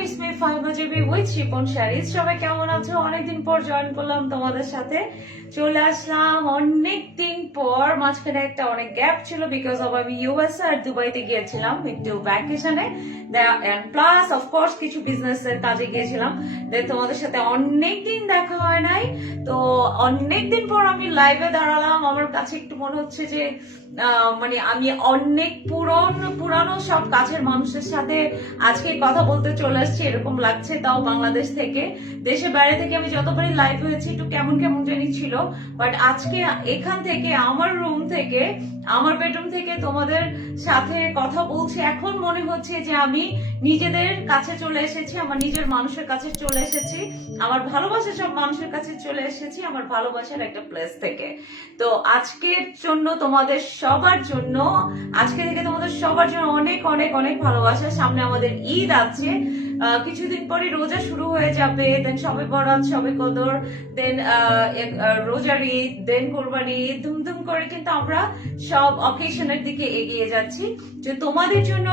It's me Fahima GB with Shipon saris. সবাই কেমন আছো? অনেকদিন পর জয়েন করলাম তোমাদের সাথে, চলে আসলাম অনেকদিন পর। মাঝখানে একটা অনেক গ্যাপ ছিল বিকজ অফ আমি ইউএসএ আর দুবাইতে গিয়েছিলাম একটু ভ্যাকেশনে, প্লাস অফকোর্স কিছু বিজনেস এর কাজে গিয়েছিলাম। তোমাদের সাথে অনেকদিন দেখা হয় নাই, তো অনেকদিন পর আমি লাইভে দাঁড়ালাম। আমার কাছে একটু মনে হচ্ছে যে মানে আমি অনেক পুরানো সব কাছের মানুষের সাথে আজকে কথা বলতে চলে আসছি, এরকম লাগছে। তাও বাংলাদেশ থেকে, দেশের বাইরে থেকে আমি যতবারই লাইভ হয়েছি একটু কেমন কেমন জানি ছিল, বাট আজকে এখান থেকে আমার রুম থেকে, আমার বেডরুম থেকে তোমাদের সাথে কথা বলছি। এখন মনে হচ্ছে যে আমি নিজেদের কাছে চলে এসেছি, আমার নিজের মানুষের কাছে চলে এসেছি, আমার ভালোবাসার সব মানুষের কাছে চলে এসেছি, আমার ভালোবাসার একটা প্লেস থেকে। তো আজকের জন্য তোমাদের সবার জন্য, আজকে থেকে তোমাদের সবার জন্য অনেক অনেক অনেক ভালোবাসা। সামনে আমাদের ঈদ আছে, কিছুদিন পরে রোজা শুরু হয়ে যাবে, দেন সবে বরাত, সবে কদর, দেন রোজার ঈদ, দেন কোরবানি ঈদ, ধুমধুম করে কিন্তু আমরা সব অকেশনের দিকে এগিয়ে যাচ্ছি। যে তোমাদের জন্য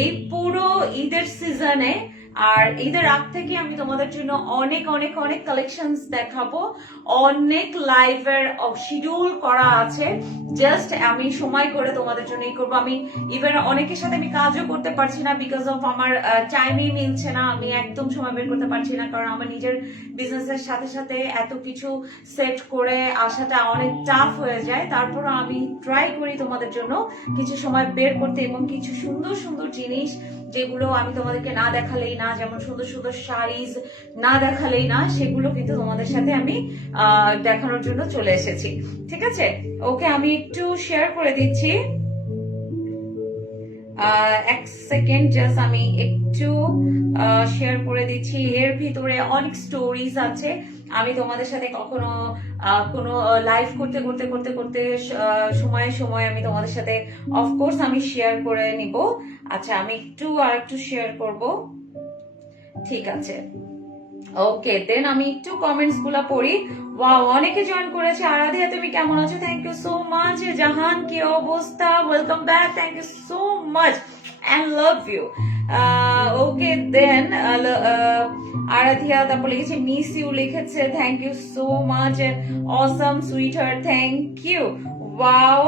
এই পুরো ঈদের সিজনে আর ঈদের আগ থেকে আমি তোমাদের জন্য অনেক অনেক অনেক কালেকশনস দেখাবো, অনেক লাইভের শিডিউল করা আছে। জাস্ট আমি সময় করে তোমাদের জন্য করবো। আমি ইভেন অনেকের সাথে আমি কাজও করতে পারছি না বিকজ অফ আমার টাইমই মিলছে না, আমি একদম সময় বের করতে পারছি না, কারণ আমার নিজের বিজনেসের সাথে সাথে এত কিছু সেট করে আসাটা অনেক টাফ হয়ে যায়। তারপরও আমি ট্রাই করি তোমাদের জন্য কিছু সময় বের করতে এবং কিছু সুন্দর সুন্দর জিনিস যেগুলো আমি তোমাদেরকে না দেখালেই না, যেমন সুন্দর সুন্দর শাড়িজ না দেখালেই না, সেগুলো কিন্তু তোমাদের সাথে আমি দেখানোর জন্য চলে এসেছি। ঠিক আছে, ওকে আমি একটু শেয়ার করে দিচ্ছি, এক সেকেন্ড জাস্ট আমি একটু শেয়ার করে দিচ্ছি। এর ভিতরে অনেক স্টোরিজ আছে, আমি তোমাদের সাথে কখনো কোনো লাইভ করতে করতে করতে করতে সময়ে সময়ে আমি তোমাদের সাথে অফকোর্স আমি শেয়ার করে নিব। আচ্ছা আমি আর একটু শেয়ার করব, ঠিক আছে। ওকে, দেন আমি একটু কমেন্টস গুলা পড়ি। ওয়াও, অনেকে জয়েন করেছে। আরাধিয়া তুমি কেমন আছো? Thank you so much. Jahan কি অবস্থা? Welcome back, thank you so much and love you. Okay, then Aradhiya তারপর লিখেছে মিস ইউ, লিখেছে thank you so much, awesome sweetheart, thank you. Wow,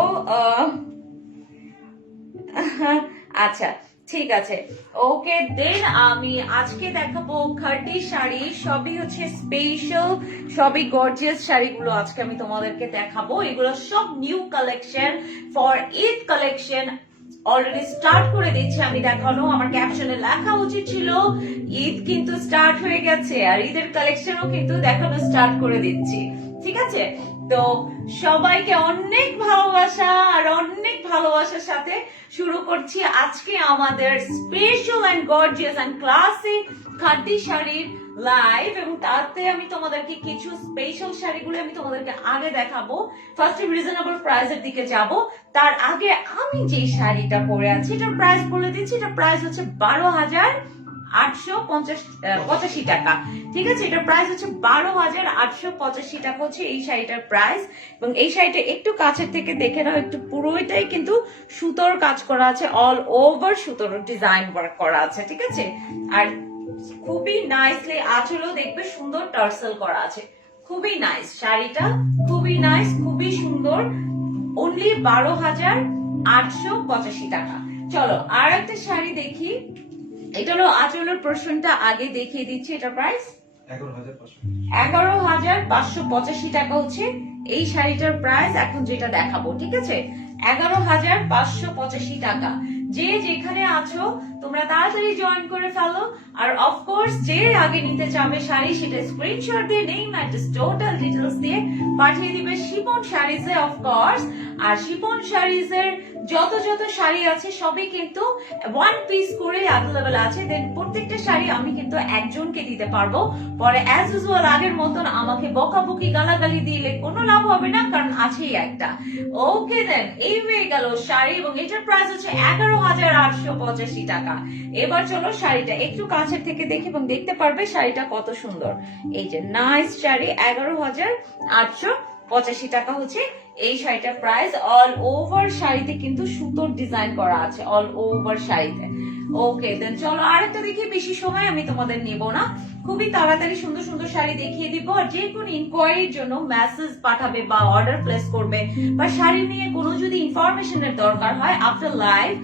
আচ্ছা ঠিক আছে, ওকে। দেন আমি আজকে দেখাবো খাটি শাড়ি, সবই হচ্ছে স্পেশাল, সবই গর্জিয়াস শাড়িগুলো আজকে আমি তোমাদেরকে দেখাবো। এগুলো সব new collection for Eid collection. Already start করে দিচ্ছি আমি দেখানো, আমার ক্যাপশনে লেখা উচিত ছিল ঈদ কিন্তু স্টার্ট হয়ে গেছে, আর ঈদের কালেকশনও কিন্তু দেখানো স্টার্ট করে দিচ্ছি। ঠিক আছে, তো সবাইকে অনেক ভালোবাসা আর অনেক ভালোবাসার সাথে শুরু করছি আজকে আমাদের special and gorgeous and classic khadi শাড়ির লাইভ। এবং তাতে আমি তোমাদেরকে কিছু স্পেশাল শাড়িগুলো আমি তোমাদেরকে আগে দেখাবো। ফার্স্টে রিজনেবল প্রাইসের দিকে যাব, তার আগে আমি যে শাড়িটা পরে আছি এটার প্রাইস বলে দিচ্ছি। এটার প্রাইস হচ্ছে 12,885 টাকা। ঠিক আছে, এটার প্রাইস হচ্ছে 12,885 টাকা হচ্ছে এই শাড়িটার প্রাইস। এবং এই শাড়িটা একটু কাছের থেকে দেখে নাও, একটু পুরোটাই কিন্তু সুতোর কাজ করা আছে, অল ওভার সুতোর ডিজাইন করা আছে। ঠিক আছে, আর খুবই নাইসলি আঁচলও দেখবে সুন্দর টার্সেল করা আছে, খুবই নাইস শাড়িটা, খুবই নাইস, খুবই সুন্দর। অনলি 12,885 টাকা। চলো আর একটা শাড়ি দেখি, এটা হলো আঁচলের পোর্শনটা আগে দেখিয়ে দিচ্ছি। এটা প্রাইস 11,585 টাকা হচ্ছে এই শাড়িটার প্রাইস এখন যেটা দেখাবো। ঠিক আছে, 11,585 টাকা। যে যেখানে আছো তোমরা তাড়াতাড়ি জয়েন করে ফেলো। আর অফকোর্স যে আগে নিতে চাবে শাড়ি, সেটা স্ক্রিনশট দিয়ে নেম অ্যাড্রেস টোটাল ডিটেলস দিয়ে পাঠিয়ে দিবে শিপন শাড়িজে অফকোর্স। আর শিপন শাড়িজের যত যত শাড়ি আছে সবই কিন্তু ওয়ান পিস করে অ্যাভেলেবেল আছে। দেন প্রত্যেকটা শাড়ি আমি কিন্তু একজনকে দিতে পারবো, পরে অ্যাজ ইউজুয়াল আগের মতন আমাকে বকাবকি গালাগালি দিলে কোনো লাভ হবে না, কারণ আছেই একটা। ওকে, দেন এই হয়ে গেল শাড়ি, এবং এটার প্রাইস হচ্ছে 11,885 টাকা। এবার চলো শাড়িটা একটু কাছের থেকে দেখি এবং দেখতে পারবে শাড়িটা কত সুন্দর। এই যে নাইস শাড়ি, 11,885 টাকা হচ্ছে এই শাড়িটার প্রাইস। অল ওভার শাড়িতে কিন্তু সুতোর ডিজাইন করা আছে, অল ওভার শাড়িতে। ওকে দেন চলো আরেকটা দেখি, বেশি সময় আমি তোমাদের নেব না, খুবই তাড়াতাড়ি সুন্দর সুন্দর শাড়ি দেখিয়ে দিব। আর যে কোনো ইনকোয়ারির জন্য মেসেজ পাঠাবে বা অর্ডার প্লেস করবে বা শাড়ি নিয়ে কোনো যদি ইনফরমেশনের দরকার হয় আফটার লাইভ,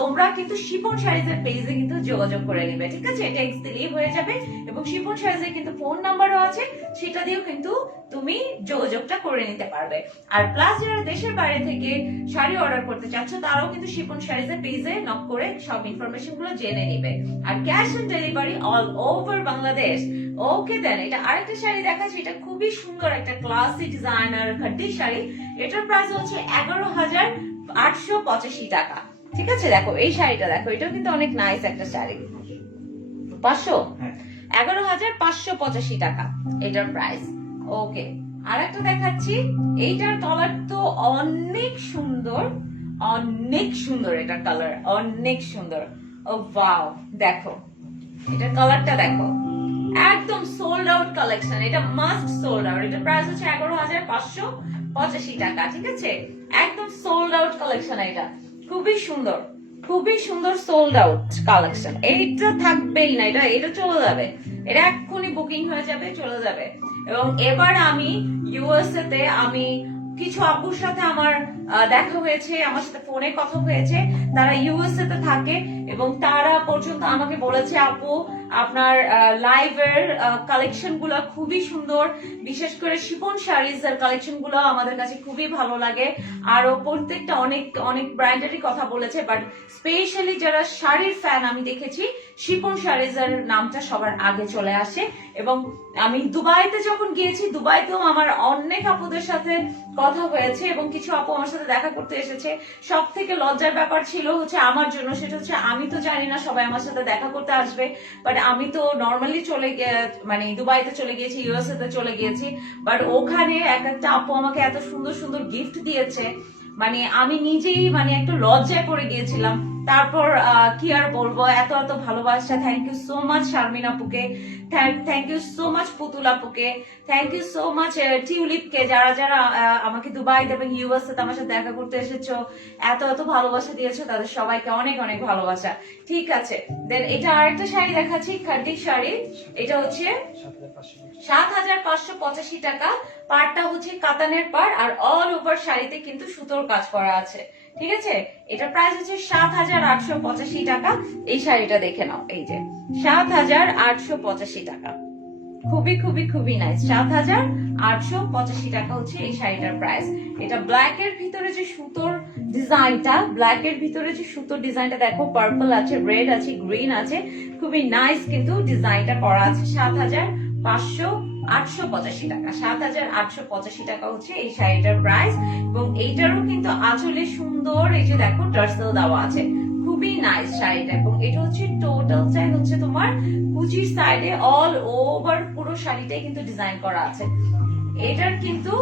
তোমরা কিন্তু শিফন শাড়িজের পেজে কিন্তু যোগাযোগ করে নেবে, ঠিক আছে? টেক্সট দিলেই হয়ে যাবে এবং শিফন শাড়িজের কিন্তু ফোন নাম্বারও আছে, সেটা দিয়েও কিন্তু তুমি যোগাযোগটা করে নিতে পারবে। আর প্লাস যারা দেশের বাইরে থেকে শাড়ি অর্ডার করতে চাচ্ছ তারাও কিন্তু শিফন শাড়িজের পেজে নক করে সব ইনফরমেশন গুলো জেনে নিবে। আর cash on delivery all over Bangladesh. Okay then এটা আরেকটা শাড়ি দেখাচ্ছি, এটা খুবই সুন্দর একটা ক্লাসি ডিজাইনার খাদ্দি শাড়ি। এটার প্রাইস হচ্ছে 11,885 টাকা, ঠিক আছে? দেখো এই শাড়িটা দেখো, এটাও কিন্তু অনেক নাইস একটা শাড়ি। 11,585 টাকা এটার প্রাইস। ওকে আর একটা দেখাচ্ছি, এইটার কালার তো অনেক সুন্দর, অনেক সুন্দর, এটার কালার অনেক সুন্দর। ও ওয়াও, দেখো এটার কালারটা দেখো, একদম সোল্ড আউট কালেকশন, এটা মাস্ট সোল্ড আউট। এটা প্রাইস হচ্ছে 11,585 টাকা, ঠিক আছে? একদম সোল্ড আউট কালেকশন, এটা খুবই সুন্দর, খুবই সুন্দর সোল্ড আউট কালেকশন। এইটা থাকবেই না, এটা চলে যাবে, এটা এক্ষুনি বুকিং হয়ে যাবে, চলে যাবে। এবং এবার আমি ইউএসএ তে আমি কিছু আপুর সাথে আমার দেখা হয়েছে, আমার সাথে ফোনে কথা হয়েছে, তারা ইউএসএ তে থাকে এবং তারা পর্যন্ত আমাকে বলেছে আপু আপনার লাইভের কালেকশন গুলো খুবই সুন্দর, বিশেষ করে শিফন শাড়িজ এর কালেকশন গুলো আমাদের কাছে খুবই ভালো লাগে। আরো প্রত্যেকটা অনেক অনেক ব্র্যান্ডেরই কথা বলেছে, বাট স্পেশালি যারা শাড়ির ফ্যান আমি দেখেছি শিফন শাড়িজ এর নামটা সবার আগে চলে আসে। এবং আমি দুবাইতে যখন গিয়েছি, দুবাইতেও আমার অনেক আপুদের সাথে কথা হয়েছে এবং কিছু আপু আমার সাথে দেখা করতে এসেছে। সব থেকে লজ্জার ব্যাপার ছিল হচ্ছে আমার জন্য, সেটা হচ্ছে আমি তো জানি না সবাই আমার সাথে দেখা করতে আসবে, বাট আমি তো নর্মালি মানে দুবাইতে চলে গিয়েছি, ইউএসএ তে চলে গিয়েছি, বাট ওখানে এক একটা আপু আমাকে এত সুন্দর সুন্দর গিফট দিয়েছে, মানে আমি নিজেই মানে একটু লজ্জায় পড়ে গিয়েছিলাম। তারপর কি আর বলবো, এত এত ভালোবাসা। Thank you so much Sharmin আপুকে, thank you so much Putul আপুকে, থ্যাংক ইউ সো মাচ টিউলিপকে, যারা যারা আমাকে দুবাই এবং ইউএসএ তে আমার সাথে দেখা করতে এসেছো, এত এত ভালোবাসা দিয়েছো, তাদের সবাইকে অনেক অনেক ভালোবাসা। ঠিক আছে দেন এটা আরেকটা শাড়ি দেখাচ্ছি, খাদ্দি শাড়ি। এটা হচ্ছে 7,585 টাকা, পাড়টা হচ্ছে কাতানের পাড় আর অল ওভার শাড়িতে কিন্তু সুতোর কাজ করা আছে, ঠিক আছে? এটা প্রাইস হচ্ছে 7,885 টাকা। এই শাড়িটা দেখে নাও, এই যে 7,885 টাকা, খুবই খুবই খুবই নাইস। 7,885 টাকা হচ্ছে এই শাড়িটার প্রাইস। এটা ব্ল্যাক এর ভিতরে যে সুতোর ডিজাইনটা, ব্ল্যাক এর ভিতরে যে সুতোর ডিজাইনটা দেখো, পার্পল আছে, রেড আছে, গ্রিন আছে, খুবই নাইস কিন্তু ডিজাইনটা করা আছে। 7,585 টাকা, 7,885 টাকা হচ্ছে এই শাড়িটার প্রাইস। এবং এইটারও কিন্তু আঁচলে সুন্দর এই যে দেখো টার্সেল দেওয়া আছে, খুবই নাইস শাড়িটা। এবং এটা হচ্ছে টোটালটাই হচ্ছে তোমার কুচির সাইডে অল ওভার পুরো শাড়িটাই কিন্তু ডিজাইন করা আছে। এটার কিন্তু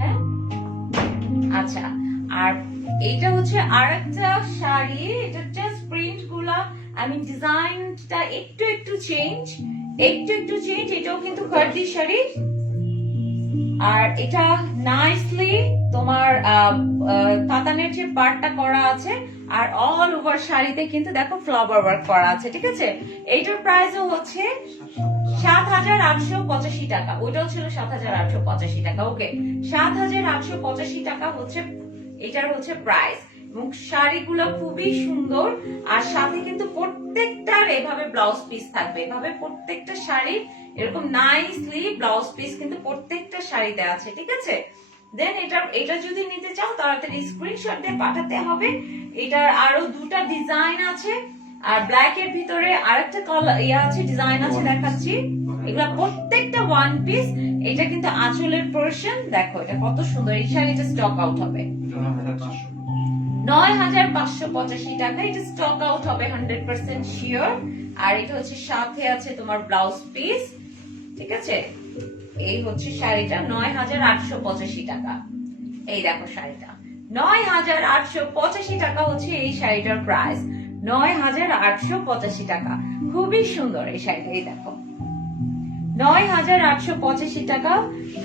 হ্যাঁ আচ্ছা, আর এইটা হচ্ছে আরেকটা শাড়ি, এটা জাস্ট প্রিন্ট গুলা আমি ডিজাইনটা একটু একটু চেঞ্জ, এটাও কিন্তু খাদ্দি শাড়ি। আর এটা নাইসলি তোমার কাতানের যে পার্টটা করা আছে আর অল ওভার শাড়িতে কিন্তু দেখো ফ্লাওয়ার ওয়ার্ক করা আছে, ঠিক আছে? এইটার প্রাইসও হচ্ছে 7,885 টাকা, ওইটাও ছিল 7,885 টাকা। ওকে 7,885 টাকা হচ্ছে এটার হচ্ছে প্রাইস। এবং শাড়িগুলো খুবই সুন্দর, আর সাথে কিন্তু প্রত্যেকটার এভাবে ব্লাউজ পিস থাকবে, এভাবে প্রত্যেকটা শাড়ি এরকম নাইসলি ব্লাউজ পিস কিন্তু প্রত্যেকটা শাড়িতে আছে, ঠিক আছে? দেন এটা যদি নিতে চাও তাড়াতাড়ি স্ক্রিনশট দিয়ে পাঠাতে হবে। এটার আরো দুটা ডিজাইন আছে, আর ব্ল্যাক এর ভিতরে আরেকটা কালার আছে, ডিজাইন আছে দেখাচ্ছি। এগুলা প্রত্যেকটা ওয়ান পিস। এটা কিন্তু আঁচলের পোরশন দেখো, এটা কত সুন্দর। এই শাড়িটা স্টক আউট হবে 9,585 টাকা, এটা স্টক আউট হবে 100% শিওর। আর এটা হচ্ছে সাথে আছে তোমার ব্লাউজ পিস, ঠিক আছে? এই হচ্ছে শাড়িটা 9,885 টাকা। এই দেখো শাড়িটা 9,885 টাকা হচ্ছে এই শাড়িটার প্রাইস, 9,885 টাকা। খুবই সুন্দর এই শাড়িটা, এই দেখো 9,885 টাকা।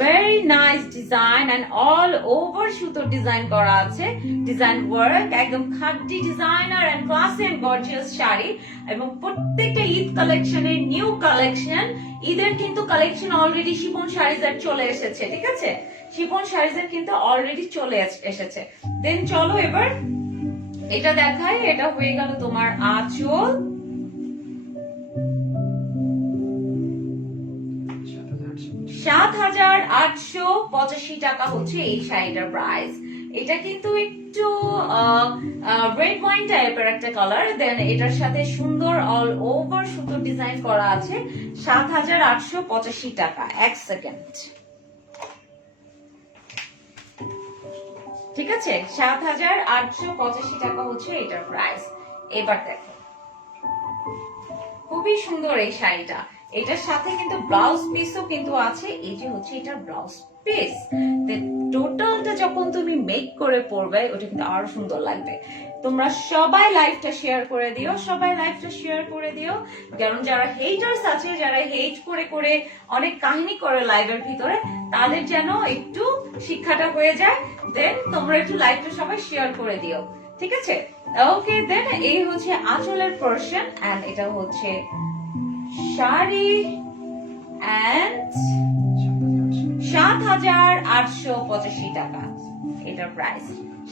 Very nice design and all over সুতো ডিজাইন করা আছে, ডিজাইন ওয়ার্ক, একদম খাঁটি designer and classy and gorgeous sari, এবং প্রত্যেকটা ঈদ কালেকশনের নিউ কালেকশন। ঈদের কিন্তু কালেকশন অলরেডি শিফন শাড়িজের চলে এসেছে, ঠিক আছে, শিফন শাড়িজের কিন্তু অলরেডি চলে এসেছে। দেন চলো এবার এটা দেখাই। এটা হয়ে গেল তোমার আঁচল, 7,885 টাকা হচ্ছে এই শাড়িটার প্রাইস। এটা কিন্তু একটু রেড ওয়াইন টাইপের একটা কালার, দেন এটার সাথে সুন্দর অল ওভার সুতো ডিজাইন করা আছে। 7,885 টাকা। এক সেকেন্ড, ঠিক আছে, 7,885 টাকা হচ্ছে এটার প্রাইস। এবার দেখো খুবই সুন্দর এই শাড়িটা, এটার সাথে কিন্তু ব্লাউজ পিসও কিন্তু আছে। এই যে হচ্ছে এটার ব্লাউজ পিস, টোটালটা যখন তুমি মেক করে পরবে ওটা কিন্তু আরো সুন্দর লাগবে। তোমরা সবাই লাইভটা শেয়ার করে দিও, সবাই লাইভটা শেয়ার করে দিও, কারণ যারা হেটার্স আছে, যারা হেট করে করে অনেক কাহিনী করে লাইভের ভিতরে, তাদের যেন একটু শিক্ষাটা হয়ে যায়। দেন তোমরা একটু লাইভটা সবাই শেয়ার করে দিও, ঠিক আছে? ওকে, দেন এই হচ্ছে আঁচলের পোরশন এন্ড এটা হচ্ছে শাড়ি এন্ড 7,885 টাকা এটার প্রাইস।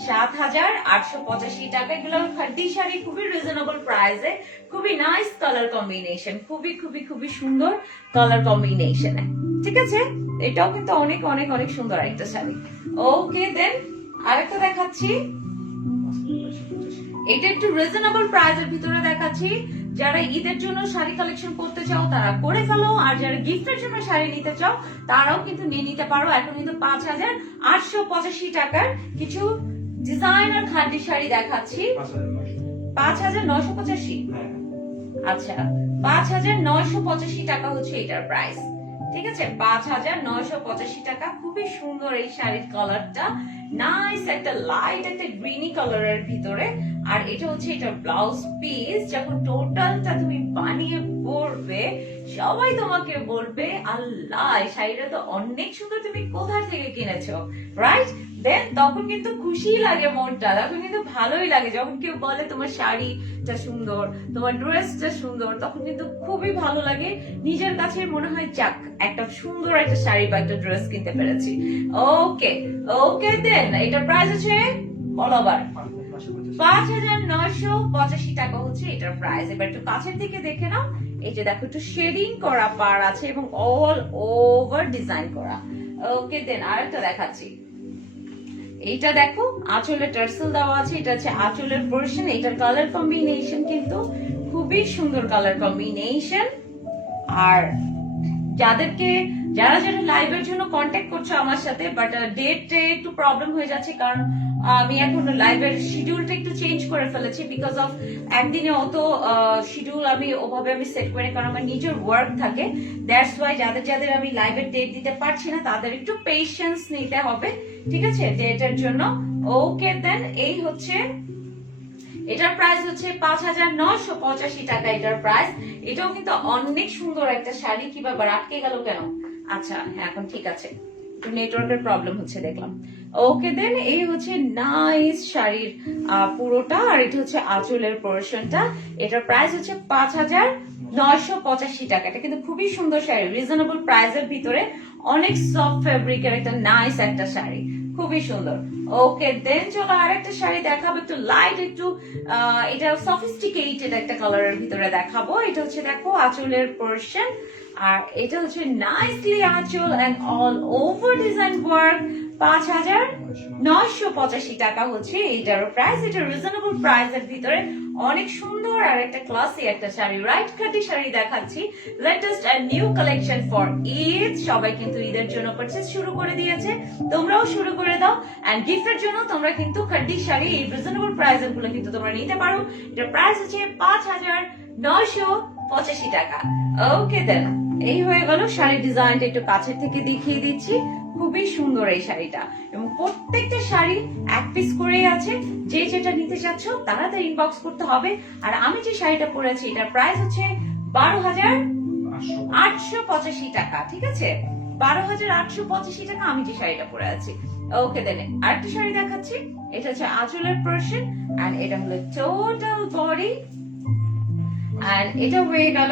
7,885 টাকা। এগুলো খাদি শাড়ি, খুবই রিজনেবল প্রাইসে, খুবই নাইস কালার কম্বিনেশন, খুবই খুবই খুবই সুন্দর কালার কম্বিনেশন, ঠিক আছে? এটাও কিন্তু অনেক অনেক অনেক সুন্দর একটা শাড়ি। ওকে, দেন আরেকটা দেখাচ্ছি। এটা একটু রিজনেবল প্রাইসের ভিতরে দেখাচ্ছি। যারা ঈদের জন্য শাড়ি কালেকশন করতে চাও তারা করে ফেলো, আর যারা গিফটের জন্য শাড়ি নিতে চাও তারাও কিন্তু নিয়ে নিতে পারো। এখন কিন্তু 5,885 টাকার কিছু ডিজাইনার খাদি শাড়ি দেখাচ্ছি। 5,985, আচ্ছা 5,985 টাকা হচ্ছে এটার প্রাইস, ঠিক আছে? 5,985 টাকা। খুবই সুন্দর এই শাড়ির কালারটা, নাইস একটা লাইট একটা গ্রিনি কালারের ভিতরে। আর এটা হচ্ছে এটা ব্লাউজ পিস। যখন টোটালটা তুমি বানিয়ে পরবে সবাই তোমাকে বলবে আল্লাহ এই শাড়িটা তো অনেক সুন্দর, তুমি কোথা থেকে কিনেছো, রাইট? দেন তখন কিন্তু খুশি লাগে মনটা, তখন কিন্তু ভালোই লাগে যখন কেউ বলে তোমার শাড়িটা সুন্দর, তোমার ড্রেসটা সুন্দর, তখন কিন্তু খুবই ভালো লাগে। নিজের কাছে মনে হয় যাক একটা সুন্দর একটা শাড়ি বা একটা ড্রেস কিনতে পেরেছি। ওকে ওকে, দেন এটার প্রাইস হচ্ছে বলো আবার 5,985 টাকা হচ্ছে এটার প্রাইস। এবার একটু কাছের দিকে দেখে নাও, এই যে দেখো একটু শেডিং করা পার আছে এবং অল ওভার ডিজাইন করা। ওকে, দেন আরেকটা দেখাচ্ছি। এইটা দেখো আঁচলের টার্সেল দেওয়া আছে, এটা হচ্ছে আঁচলের পোরশন। এটার কালার কম্বিনেশন কিন্তু খুবই সুন্দর কালার কম্বিনেশন। আর যারা যারা লাইভের জন্য কন্ট্যাক্ট করছো আমার সাথে, বাট ডেটে একটু প্রবলেম হয়ে যাচ্ছে, কারণ আমি এখন লাইভের শিডিউলটা একটু চেঞ্জ করে ফেলেছি বিকজ অফ একদিনে অত শিডিউল আমি ওভাবে আমি সেট করি, কারণ আমার নিজের ওয়ার্ক থাকে। দ্যাটস ওয়াই যাদের যাদের আমি লাইভের ডেট দিতে পারছি না তাদের একটু পেশেন্স নিতে হবে, ঠিক আছে, ডেটের জন্য। ওকে, দেন এই হচ্ছে এটার প্রাইস হচ্ছে 5,985 টাকা এটার প্রাইস। এটাও কিন্তু অনেক সুন্দর একটা শাড়ি। কি ব্যাপার, আটকে গেল কেন? আচ্ছা এখন ঠিক আছে, নেটওয়ার্কের প্রবলেম হচ্ছে দেখলাম। ওকে, দেন এই হচ্ছে নাইস শাড়ির পুরোটা, আর এটা হচ্ছে আঁচলের পোরশনটা। এটার প্রাইস হচ্ছে 5,985 টাকা। এটা কিন্তু খুবই সুন্দর শাড়ি, রিজনেবল প্রাইসের ভিতরে, অনেক সফট ফেব্রিকের একটা নাইস একটা শাড়ি, খুবই সুন্দর। ওকে, দেন চলো আরেকটা শাড়ি দেখাবো, একটু লাইট একটু এটা সফিস্টিকেটেড একটা কালারের ভিতরে দেখাবো। এটা হচ্ছে দেখো আঁচলের পোরশন, আর এটা হচ্ছে নাইসলি আঁচল and all over design work. 5,985 টাকা হচ্ছে এইটার প্রাইস। এটা রিজনেবল প্রাইসের ভিতরে অনেক সুন্দর আর একটা ক্লাসি একটা শাড়ি, রাইট কাটি শাড়ি দেখাচ্ছি। Latest and new collection for Eid. সবাই কিন্তু ঈদের জন্য পারচেজ শুরু করে দিয়েছে, তোমরাও শুরু করে দাও। এন্ড গিফটের জন্য তোমরা কিন্তু কাটি শাড়ি এই রিজনেবল প্রাইসের গুলো কিন্তু তোমরা নিতে পারো। এটার প্রাইস হচ্ছে 5,985 টাকা। ওকে, দেন এই হয়ে গেল শাড়ির ডিজাইনটা, একটু কাছের থেকে দেখিয়ে দিচ্ছি। খুবই সুন্দর এই শাড়িটা, এবং প্রত্যেকটা শাড়ি এক পিস করেই আছে। যে যেটা নিতে চাচ্ছ তাড়াতাড়ি ইনবক্স করতে হবে। আর আমি যে শাড়িটা পরেছি এটার প্রাইস হচ্ছে 12,000 885 টাকা, ঠিক আছে, 12,885 টাকা আমি যে শাড়িটা পরে আছি। ওকে দেন আরেকটা শাড়ি দেখাচ্ছি, এটা হচ্ছে আঁচলের পোরশন এন্ড এটা হলো টোটাল বডি এন্ড এটা হয়ে গেল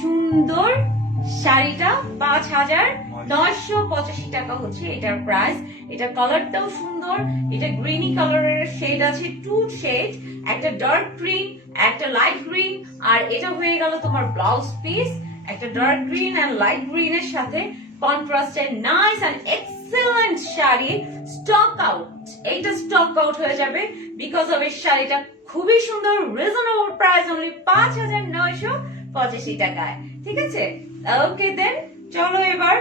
সুন্দর শাড়িটা 5,985 টাকা হচ্ছে এটার প্রাইস। এটা কালারটাও সুন্দর, এটা গ্রিনি কালারের শেড আছে, টু শেড, একটা ডার্ক গ্রিন একটা লাইট গ্রিন, আর এটা হয়ে গেল তোমার ব্লাউজ পিস, একটা dark green and light green এর সাথে contrasted nice and excellent sari. Stock out, এইটা স্টক আউট হয়ে যাবে বিকজ অফ এই শাড়িটা খুবই সুন্দর, রিজনেবল প্রাইস অনলি 5,985 টাকায়, ঠিক আছে। ওকে দেন চলো এবার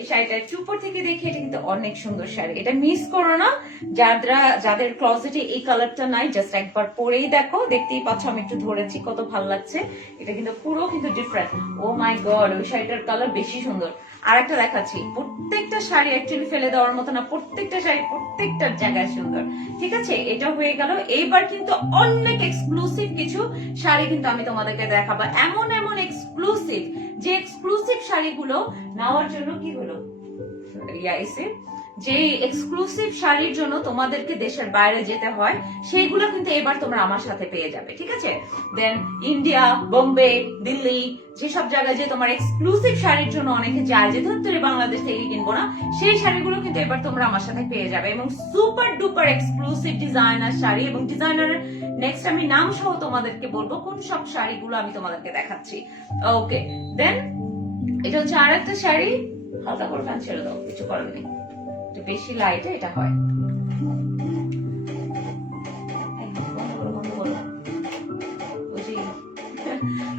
এই শাড়িটা একটু উপর থেকে দেখি, এটা কিন্তু অনেক সুন্দর শাড়ি, এটা মিস করো না। যাদের ক্লোজেটে এই কালারটা নাই জাস্ট একবার পরেই দেখো, দেখতেই পাচ্ছ আমি একটু ধরেছি কত ভালো লাগছে, এটা কিন্তু পুরো কিন্তু ডিফারেন্ট। ও মাই গড, ওই শাড়িটার কালার বেশি সুন্দর। আর একটা দেখাচ্ছি, প্রত্যেকটা শাড়ি অ্যাকচুয়ালি ফেলে দেওয়ার মতো না, প্রত্যেকটা শাড়ি প্রত্যেকটা জায়গায় সুন্দর, ঠিক আছে। এটা হয়ে গেল। এইবার কিন্তু অনেক এক্সক্লুসিভ কিছু শাড়ি কিন্তু আমি তোমাদেরকে দেখাবো, এমন এমন এক্সক্লুসিভ, যে এক্সক্লুসিভ শাড়িগুলো নেওয়ার জন্য কি হলো যে এক্সক্লুসিভ শাড়ির জন্য তোমাদেরকে দেশের বাইরে যেতে হয়, সেইগুলো কিন্তু এবার তোমরা আমার সাথে পেয়ে যাবে, ঠিক আছে। দেন ইন্ডিয়া, বোম্বে, দিল্লি, যেসব জায়গায় যে তোমার এক্সক্লুসিভ শাড়ির জন্য অনেকে যায় যে ধরে বাংলাদেশ থেকে কিনবো না, সেই শাড়িগুলো কিন্তু এবার তোমরা আমার সাথে পেয়ে যাবে, এবং super duper exclusive designer sari, এবং ডিজাইনার নেক্সট আমি নাম সহ তোমাদেরকে বলবো কোন সব শাড়িগুলো আমি তোমাদেরকে দেখাচ্ছি। ওকে দেন এটা হচ্ছে আর একটা শাড়ি, হালকা করে ফ্যান ছেড়ে দাও, কিছু করার নেই, একটু বেশি লাইটে এটা হয়।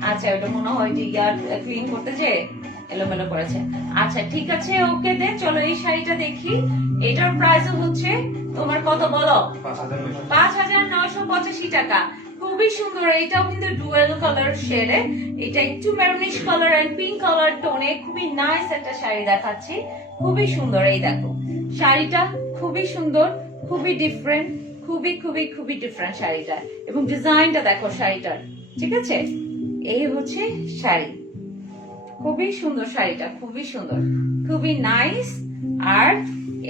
আচ্ছা ওটা মনে হয় যে ইয়ার ক্লিন করতে যে এলোমেলো করেছে। আচ্ছা ঠিক আছে, ওকে দেন চলো এই শাড়িটা দেখি। এটার প্রাইস হচ্ছে তোমার কত বলো? 5,985 টাকা। খুবই সুন্দর, এটাও কিন্তু ডুয়েল কালার শেডে, এটা একটু maroonish colour and pink colour টোনে, খুবই নাইস একটা শাড়ি দেখাচ্ছি, খুবই সুন্দর। এই দেখো শাড়িটা খুবই সুন্দর, খুবই ডিফারেন্ট, খুবই খুবই খুবই ডিফারেন্ট শাড়িটা, এবং ডিজাইনটা দেখো শাড়িটার, ঠিক আছে। এই হচ্ছে শাড়ি, খুবই সুন্দর শাড়িটা, খুবই সুন্দর, খুবই নাইস। আর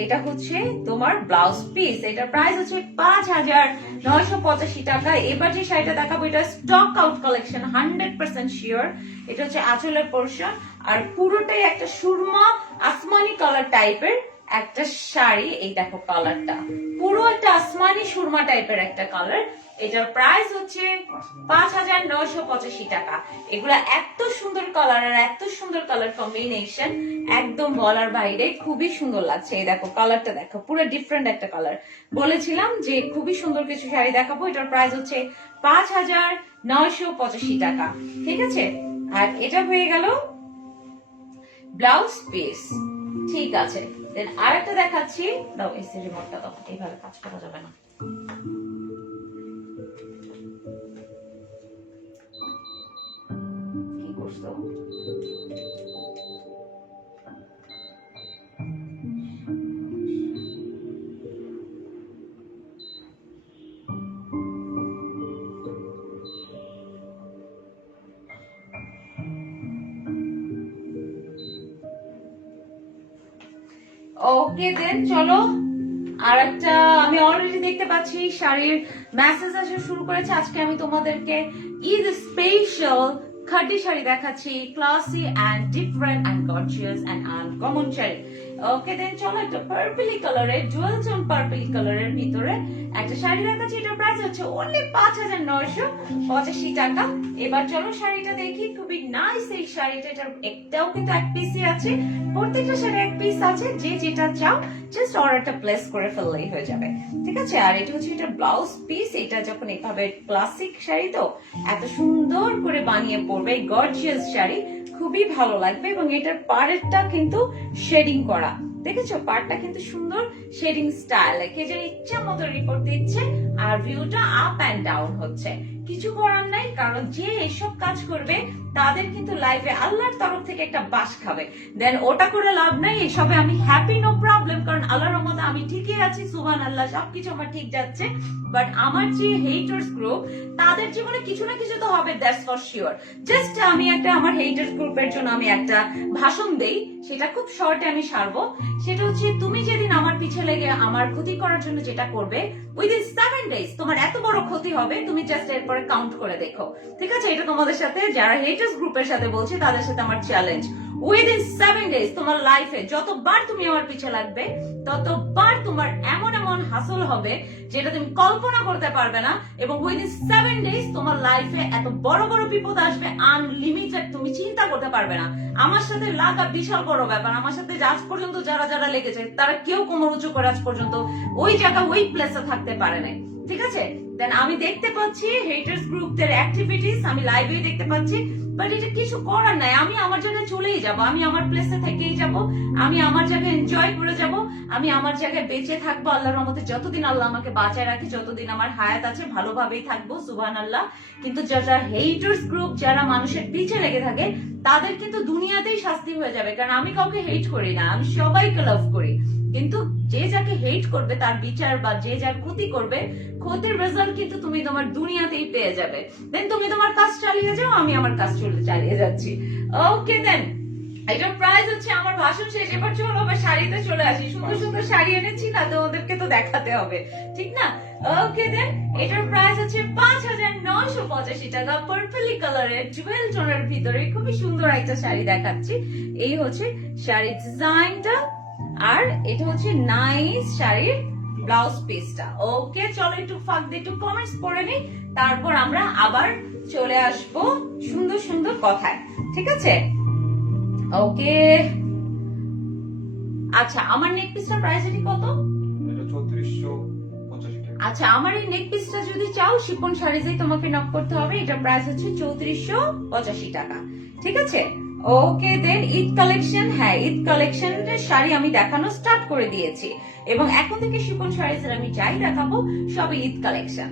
এটা হচ্ছে তোমার ব্লাউজ পিস, এটা প্রাইস হচ্ছে 5,985 টাকা। এবার যে শাড়িটা দেখাবো এটা স্টক আউট কালেকশন, 100% শিওর। এটা হচ্ছে আঁচলের পোরশন, আর পুরোটাই একটা সুরমা আসমানি কালার টাইপের একটা শাড়ি। এই দেখো কালারটা পুরো একটা আসমানি সুরমা টাইপের একটা কালার। এটার প্রাইস হচ্ছে 5,985 টাকা। এগুলা এত সুন্দর কালার আর এত সুন্দর কালার কম্বিনেশন, একদম বলার বাইরে, খুবই সুন্দর লাগছে। এই দেখো কালারটা দেখো, পুরো ডিফারেন্ট একটা কালার। বলেছিলাম যে খুবই সুন্দর কিছু শাড়ি দেখাবো। এটার প্রাইস হচ্ছে 5,985 টাকা, ঠিক আছে। আর এটা হয়ে গেল ব্লাউজ পিস, ঠিক আছে। দেন আরেকটা দেখাচ্ছি, দাও এসি রিমোটটা, দাও, এইভাবে কাজ করা যাবে না। কি করছো? ওকে দেন চলো আর একটা, আমি অলরেডি দেখতে পাচ্ছি শাড়ির মেসেজ আসা শুরু করেছে। আজকে আমি তোমাদেরকে ঈদ স্পেশাল খাটি শাড়ি দেখাচ্ছি, classy and different and gorgeous and uncommon sari. Okay then চলো একটা পার্পলি কালারের, ডুয়াল টোন পার্পলি কালারের ভিতরে একটা শাড়ি দেখাচ্ছি। এটার প্রাইস হচ্ছে অনলি 5,985 টাকা। এবার চলো শাড়িটা দেখি, খুবই নাইস এই শাড়িটা। এটার একটাও কিন্তু এক পিসই আছে, প্রত্যেকটা শাড়ি এক পিস আছে, যে যেটা চাও জাস্ট অর্ডারটা প্লেস করে ফেললেই হয়ে যাবে, ঠিক আছে। আর এটা হচ্ছে এটা ব্লাউজ পিস। এটা যখন এইভাবে ক্লাসিক শাড়ি তো এত সুন্দর করে বানিয়ে পরবে, গর্জিয়াস শাড়ি, খুবই ভালো লাগবে। এবং এটার পাড়েরটা কিন্তু শেডিং করা, দেখেছো পাড়টা কিন্তু সুন্দর শেডিং স্টাইল, কে যে ইচ্ছা মতো রিপোর্ট দিচ্ছে, আর ভিউটা আপ এন্ড ডাউন হচ্ছে, কিছু করার নাই, কারণ যে এসব কাজ করবে তাদের কিন্তু লাইফে আল্লাহর তরফ থেকে একটা বাস খাবে। দেন ওটা করে লাভ নাই, এসবে আমি হ্যাপি, নো প্রবলেম, কারণ আল্লাহর রহমতে আমি ঠিকই আছি, সুবহানাল্লাহ, সবকিছু আমার ঠিক যাচ্ছে। বাট আমার যে হেটার্স গ্রুপ, তাদের জীবনে কিছু না কিছু তো হবে, দ্যাটস ফর শিওর। জাস্ট আমি একটা আমার হেটার্স গ্রুপের জন্য আমি একটা ভাষণ দেই, সেটা খুব শর্টে আমি সারবো। সেটা হচ্ছে, তুমি যেদিন আমার পিছে লেগে আমার ক্ষতি করার জন্য যেটা করবে, উইদিন 7 days তোমার এত বড় ক্ষতি হবে, তুমি জাস্ট এরপরে কাউন্ট করে দেখো, ঠিক আছে? এটা তোমাদের সাথে, যারা হেটার্স গ্রুপের সাথে বলছি, তাদের সাথে আমার চ্যালেঞ্জ। উইদিন 7 days তোমার লাইফে যতবার তুমি আমার পিছে লাগবে, ততবার তোমার এমন এমন হাসল হবে যেটা তুমি কল্পনা করতে পারবে না। এবং উইদিন 7 days তোমার লাইফে এত বড় বড় বিপদ আসবে, আনলিমিটেড, তুমি চিন্তা করতে পারবে না। আমার সাথে লাগা বিশাল বড় ব্যাপার। আমার সাথে আজ পর্যন্ত যারা যারা লেগেছে, তারা কেউ কোমর উঁচু করে আজ পর্যন্ত ওই জায়গা, ওই প্লেসে থাকতে পারে নাই, ঠিক আছে? দেন আমি দেখতে পাচ্ছি হেটার্স গ্রুপদের অ্যাক্টিভিটিস, আমি লাইভে দেখতে পাচ্ছি, বাট এটা কিছু করার নাই। আমি আমার জায়গায় চলেই যাব, আমি আমার প্লেসে থেকেই যাব, আমি আমার জায়গায় এনজয় করে যাব, আমি আমার জায়গায় বেঁচে থাকবো আল্লাহর রহমতে। যতদিন আল্লাহ আমাকে বাঁচায় রাখে, যতদিন আমার হায়াত আছে, ভালোভাবেই থাকবো, সুবহানাল্লাহ। কিন্তু যারা হেটার্স গ্রুপ, যারা মানুষের পিছে লেগে থাকে, তাদের কিন্তু দুনিয়াতেই শাস্তি হয়ে যাবে। কারণ আমি কাউকে হেট করি না, আমি সবাইকে লাভ করি। কিন্তু যে যাকে হেট করবে, তার বিচার বা যে যার ক্ষতি করবে, ক্ষতির রেজাল্ট কিন্তু তুমি তোমার দুনিয়াতেই পেয়ে যাবে। দেন তুমি তোমার কাজ চালিয়ে যাও, আমি আমার কাজ চালিয়ে যাচ্ছি। ওকে, দেন এটার প্রাইস হচ্ছে, আমার ভাষণ শেষ, এবার চলো আবার শাড়িতে চলে আসি। সুন্দর সুন্দর শাড়ি এনেছি না, তো ওদেরকে তো দেখাতে হবে, ঠিক না? ওকে, দেন এটার প্রাইস হচ্ছে 5,985 টাকা। পার্পলি কালারের জুয়েল টোনের ভিতরে খুবই সুন্দর একটা শাড়ি দেখাচ্ছি। এই হচ্ছে শাড়ির ডিজাইনটা, আর এটা হচ্ছে নাইস শাড়ির ব্লাউজ পিসটা। ওকে, চলো একটু ফাঁক দিয়ে একটু কমেন্টস পড়ে নিই, তারপর আমরা আবার চলে আসবো সুন্দর সুন্দর কথায়, ঠিক আছে? ওকে, আচ্ছা, আমার নেক পিসটার প্রাইস এটি কত? এটা 3485 টাকা। আচ্ছা, আমার এই নেক পিসটা যদি চাও, শিপন শাড়িতেই তোমাকে নক করতে হবে। এটার প্রাইস হচ্ছে 3485 টাকা, ঠিক আছে? ওকে, দেন ঈদ কালেকশন, হ্যাঁ, ঈদ কালেকশনের শাড়ি আমি দেখানো স্টার্ট করে দিয়েছি, এবং এখন থেকে শিপন শাড়িতে আমি যাই দেখাবো সবই ঈদ কালেকশন,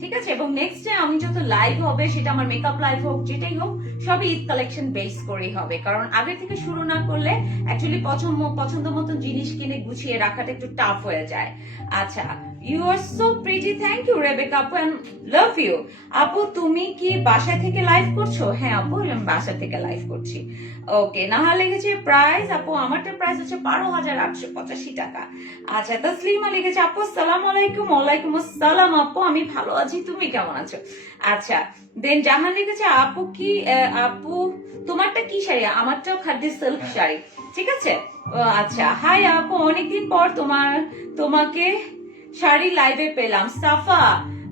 ঠিক আছে? এবং নেক্সট ডে আমি যত লাইভ হবে, সেটা আমার মেকআপ লাইভ হোক, যেটাই হোক, সবই ঈদ কালেকশন বেস করেই হবে। কারণ আগে থেকে শুরু না করলে অ্যাকচুয়ালি পছন্দ মতো জিনিস কিনে গুছিয়ে রাখাটা একটু টাফ হয়ে যায়। আচ্ছা, you are so pretty, thank you Rebecca আপু, এন্ড লাভ ইউ। আপু, তুমি কি বাসা থেকে লাইভ করছো? হ্যাঁ আপু, আমি বাসা থেকে লাইভ করছি। ওকে, নাহা লিখেছে প্রাইস, আপু আমারটার প্রাইস হচ্ছে 12,885 টাকা। আচ্ছা, তসলিমা লিখেছে, আপু আসসালামু আলাইকুম। ওয়ালাইকুম আসসালাম আপু, আমি ভালো আছি, তুমি কেমন আছো? আচ্ছা, দেন জাহান লিখেছে, আপু কি, আপু তোমারটা কি শাড়ি? আমারটাও খাদ্য সিল্ক শাড়ি, ঠিক আছে? আচ্ছা, হাই আপু, অনেকদিন পর তোমাকে শাড়ি লাইভে পেলাম। সাফা,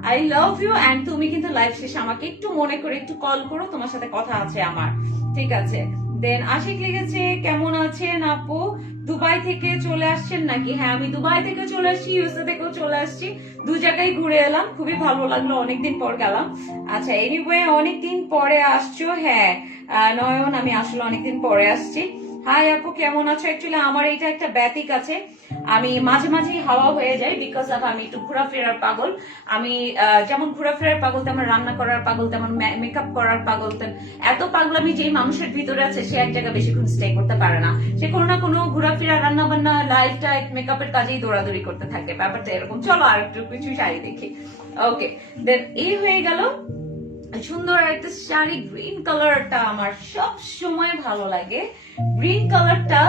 আই লাভ ইউ, এন্ড তুমি কিন্তু লাইভ শেষে আমাকে একটু মনে করে একটু কল করো, তোমার সাথে কথা আছে আমার, ঠিক আছে? দেন আশিক লিখেছে, কেমন আছেন আপু? দুবাই থেকে চলে আসছেন নাকি? হ্যাঁ, আমি দুবাই থেকে চলে আসছি, ইউএসএ থেকেও চলে আসছি, দু জায়গায় ঘুরে এলাম, খুবই ভালো লাগলো, অনেকদিন পর গেলাম। আচ্ছা, এনিওয়ে, অনেকদিন পরে আসছো? হ্যাঁ নয়ন, আমি আসলে অনেকদিন পরে আসছি। হাই আপু, কেমন আছো? অ্যাকচুয়ালি আমার এইটা একটা ব্যতিক আছে, আমি মাঝে মাঝেই হাওয়া হয়ে যাই, বিকজ অফ আমি একটু ঘোরাফেরার পাগল। আমি যেমন ঘোরাফেরার পাগল, তেমন রান্না করার পাগল, তেমন মেকআপ করার পাগল। এত পাগলামি যেই মানুষের ভিতরে আছে, সে এক জায়গায় বেশিক্ষণ স্টে করতে পারে না, সে কোনো না কোনো ঘোরাফেরা, রান্না বান্না, লাইফ টাইপ, মেকআপের কাজেই দৌড়াদৌড়ি করতে থাকে। ব্যাপারটা এরকম। চলো আর একটু কিছু শাড়ি দেখি। ওকে, দেন এই হয়ে গেল সুন্দর একটা শাড়ি। গ্রিন কালারটা আমার সব সময় ভালো লাগে। গ্রিন কালারটা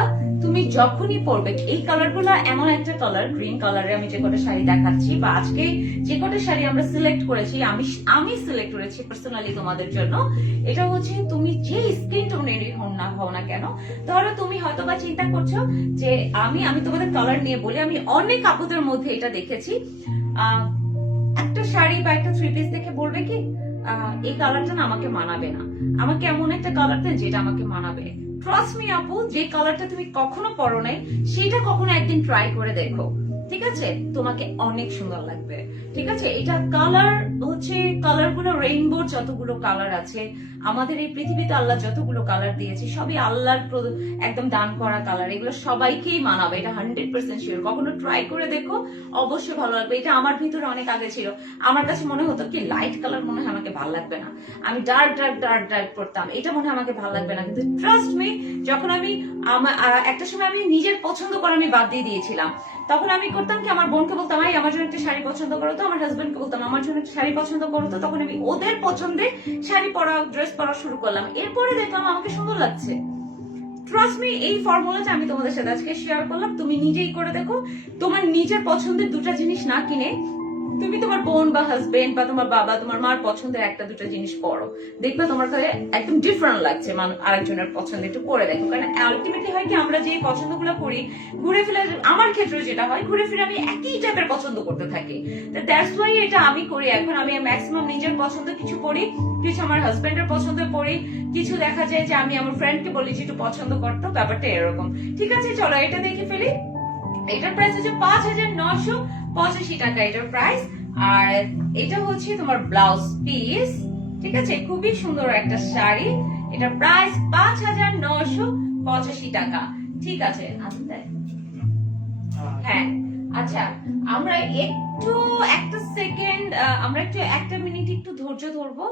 তুমি যখনই পরবে, এই কালার গুলা এমন একটা কালার, গ্রিন কালারে আমি যে কটা শাড়ি দেখাচ্ছি, বা আজকে যে কটা শাড়ি আমরা সিলেক্ট করেছি, আমি সিলেক্ট করেছি পার্সোনালি তোমাদের জন্য। এটা হচ্ছে, তুমি যে স্কিন টোনেরই হও না কেন, ধরো তুমি হয়তো বা চিন্তা করছো যে আমি তোমাদের কালার নিয়ে বলি, আমি অনেক আপুদের মধ্যে এটা দেখেছি, একটা শাড়ি বা একটা থ্রি পিস দেখে বলবে কি, এই কালারটা না আমাকে মানাবে না, আমাকে এমন একটা কালার দেন যেটা আমাকে মানাবে। ট্রাস্ট মি আপু, যে কালারটা তুমি কখনো পরো নাই, সেটা কখনো একদিন ট্রাই করে দেখো, ঠিক আছে, তোমাকে অনেক সুন্দর লাগবে। ঠিক আছে, এটা কালার হচ্ছে, কালার গুলো রেইনবোর যতগুলো কালার আছে আমাদের এই পৃথিবীতে, আল্লাহ যতগুলো কালার দিয়েছে সবই আল্লাহর একদম দান করা কালার। এগুলো সবাইকেই মানাবে, এটা 100% শিওর। কখনো ট্রাই করে দেখো, অবশ্যই ভালো লাগবে। এটা আমার ভিতরে অনেক আগে ছিল, আমার কাছে মনে হতো কি লাইট কালার মনে হয় আমাকে ভালো লাগবে না, আমি ডার্ক ডার্ক ডার্ক ডার্ক করতাম, এটা মনে হয় আমাকে ভালো লাগবে না। কিন্তু ট্রাস্ট মি, যখন আমি একটা সময় আমি নিজের পছন্দ করে আমি বাদ দিয়ে দিয়েছিলাম, তখন আমি করতাম কি, আমার বোনকে বলতাম এই আমার জন্য একটা শাড়ি পছন্দ করো তো, আমার হাজবেন্ডকে বলতাম আমার জন্য একটা শাড়ি পছন্দ করো তো, তখন আমি ওদের পছন্দে শাড়ি পরা, ড্রেস পরা শুরু করলাম। এরপরে দেখলাম আমাকে সুন্দর লাগছে। ট্রাস্ট মি, এই ফর্মুলাটা আমি তোমাদের সাথে আজকে শেয়ার করলাম, তুমি নিজেই করে দেখো। তোমার নিজের পছন্দের দুটা জিনিস না কিনে তুমি তোমার বোন বা হাজবেন্ড বা তোমার বাবা, তোমার মার পছন্দের একটা দুটো জিনিস পরো, দেখবে তোমার কাছে একদম ডিফারেন্ট লাগছে আরেকজনের পছন্দ। একটু পরে দেখো, কারণ আলটিমেটলি হয় কি, আমরা যে পছন্দগুলো করি ঘুরে ফিরে, আমার ক্ষেত্রে যেটা হয় ঘুরে ফিরে আমি একই টাইপের পছন্দ করতে থাকি। দ্যাটস ওয়াই এটা আমি করি। এখন আমি ম্যাক্সিমাম নিজের পছন্দ কিছু করি, কিছু আমার হাজবেন্ডের পছন্দ করি, কিছু দেখা যায় যে আমি আমার ফ্রেন্ডকে বলি যে একটু পছন্দ করতো, ব্যাপারটা এরকম। ঠিক আছে, চলো এটা দেখে ফেলি। এটার প্রাইস হচ্ছে 5,985 টাকা এটার প্রাইস। আর এটা হচ্ছে তোমার ব্লাউজ পিস। ঠিক আছে, খুবই সুন্দর একটা শাড়ি, এটার প্রাইস 5,985 টাকা। ঠিক আছে, হ্যাঁ আচ্ছা, আমরা একটু একটা সেকেন্ড, আমরা একটু একটা মিনিট একটু ধৈর্য ধরবো।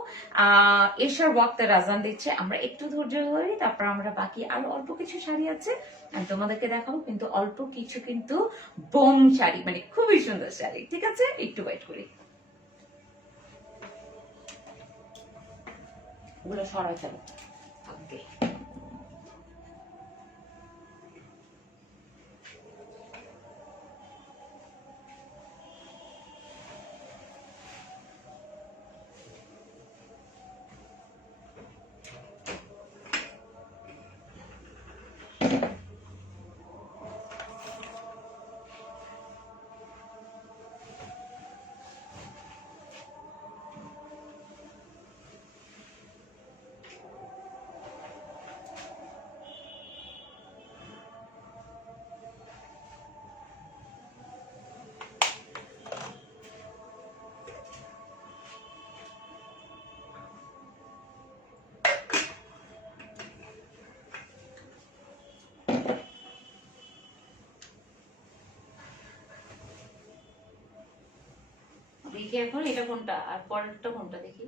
এশার ওয়াক্তের আজান দিচ্ছে, আমরা একটু ধৈর্য ধরি, তারপর আমরা বাকি আরো অল্প কিছু শাড়ি আছে আমি তোমাদেরকে দেখাবো, কিন্তু অল্প কিছু কিন্তু বোম শাড়ি, মানে খুবই সুন্দর শাড়ি। ঠিক আছে, একটু ওয়েট করি। ওগুলো সরাই ফেলো। ওকে, দেখি এখন এটা কোনটা আর পরেরটা কোনটা দেখি।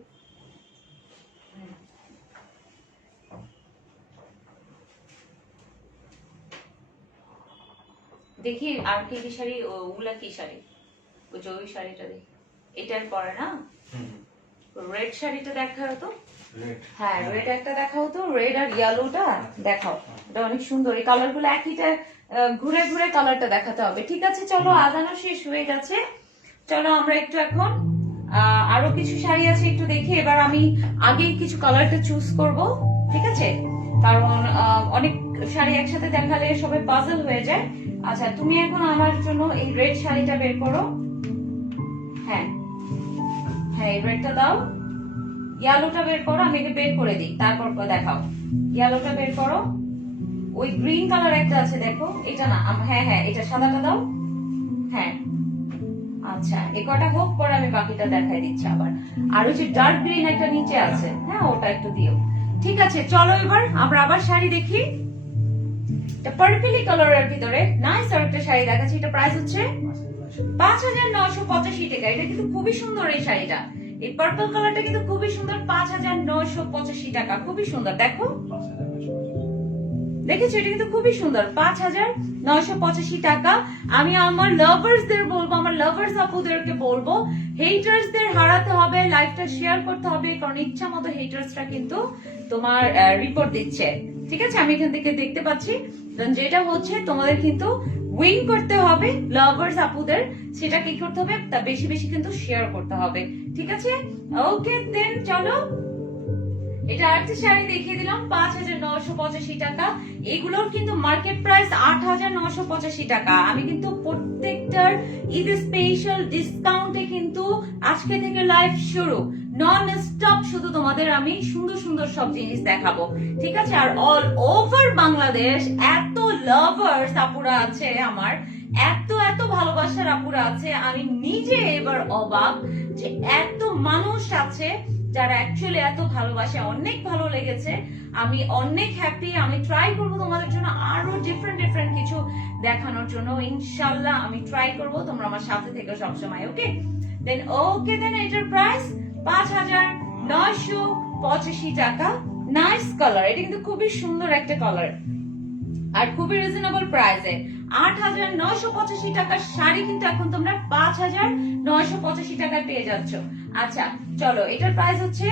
দেখি আর কি কি শাড়ি, ওগুলা কি শাড়ি, ওই যে ওই শাড়িটা দেখি, এটার পরে না রেড শাড়িটা দেখা হতো। হ্যাঁ, রেড একটা দেখা হতো, রেড আর ইয়েলোটা দেখাও, এটা অনেক সুন্দর। এই কালার গুলো একইটা, ঘুরে ঘুরে কালারটা দেখাতে হবে। ঠিক আছে, চলো আজানো শেষ হয়ে গেছে, চলো আমরা একটু এখন আরো কিছু শাড়ি আছে একটু দেখি। এবার আমি আগে কিছু কালারটা চুজ করব, ঠিক আছে, কারণ অনেক শাড়ি একসাথে দেখালে সবাই পাজল হয়ে যায়। আচ্ছা, তুমি এখন আমার জন্য এই রেড শাড়িটা বের করো। হ্যাঁ হ্যাঁ, এই রেডটা দাও। ইয়েলোটা বের করো, আমি এটা বের করে দিই, তারপর দেখাও। ইয়েলোটা বের করো। ওই গ্রিন কালার একটা আছে দেখো, এটা না, হ্যাঁ হ্যাঁ, এটা সাদাটা দাও। হ্যাঁ আচ্ছা, এ কটা হোক, পরে আমি বাকিটা দেখাই দিচ্ছি আবার। আর ওই যে ডার্ক গ্রিন একটা নিচে আছে, হ্যাঁ ওটা একটু দিও। ঠিক আছে, চলো এবার আমরা আবার শাড়ি দেখি। এটা পার্পলি কালারের ভিতরে নাইস আর একটা শাড়ি দেখাচ্ছি। এটা প্রাইস হচ্ছে 5,985 টাকা। এটা কিন্তু খুবই সুন্দর এই শাড়িটা, এই পার্পল কালারটা কিন্তু খুবই সুন্দর। 5,985 টাকা, খুবই সুন্দর। দেখো, দেখেছো, এটা কিন্তু খুবই সুন্দর। 5,985 টাকা। আমি আমার লাভার্সদের বলবো, আমার লাভার্স আপুদেরকে বলবো, হেটার্সদের হারাতে হবে, লাইভটা শেয়ার করতে হবে, কারণ ইচ্ছা মতো হেটার্সরা কিন্তু তোমার রিপোর্ট দিচ্ছে। ঠিক আছে, আমি এখান থেকে দেখতে পাচ্ছি, যেটা হচ্ছে তোমাদের কিন্তু উইন করতে হবে লাভার্স আপুদের, সেটা কি করতে হবে, তা বেশি বেশি কিন্তু শেয়ার করতে হবে। ঠিক আছে, ওকে দেন চলো। এটা আরেকটা শাড়ি দেখিয়ে দিলাম, 5,985 টাকা। এগুলোর কিন্তু মার্কেট প্রাইস 8,985 টাকা। আমি কিন্তু প্রত্যেকটার ঈদ স্পেশাল ডিসকাউন্টে কিন্তু আজকে থেকে লাইভ শুরু, নন স্টপ, শুধু তোমাদের আমি সুন্দর সুন্দর সব জিনিস দেখাবো। ঠিক আছে, আর অল ওভার বাংলাদেশ এত লাভার্স আপুরা আছে আমার, এত এত ভালোবাসা ভালোবাসার আপুরা আছে, আমি নিজে এবার অবাক যে এত মানুষ আছে যারা অ্যাকচুয়ালি এত ভালোবাসে, অনেক ভালো লেগেছে, আমি অনেক হ্যাপি। আমি ট্রাই করব তোমাদের জন্য আরো ডিফারেন্ট ডিফারেন্ট কিছু দেখানোর জন্য, ইনশাআল্লাহ আমি ট্রাই করব, তোমরা আমার সাথে থেকে সবসময়। ওকে দেন এটার প্রাইস 5,985 টাকা। নাইস কালার, এটা কিন্তু খুবই সুন্দর একটা কালার আর খুবই রিজনেবল প্রাইসে। 8,985 টাকার শাড়ি কিন্তু এখন তোমরা 5,985 টাকায় পেয়ে যাচ্ছ। আচ্ছা চলো, এটার প্রাইস হচ্ছে,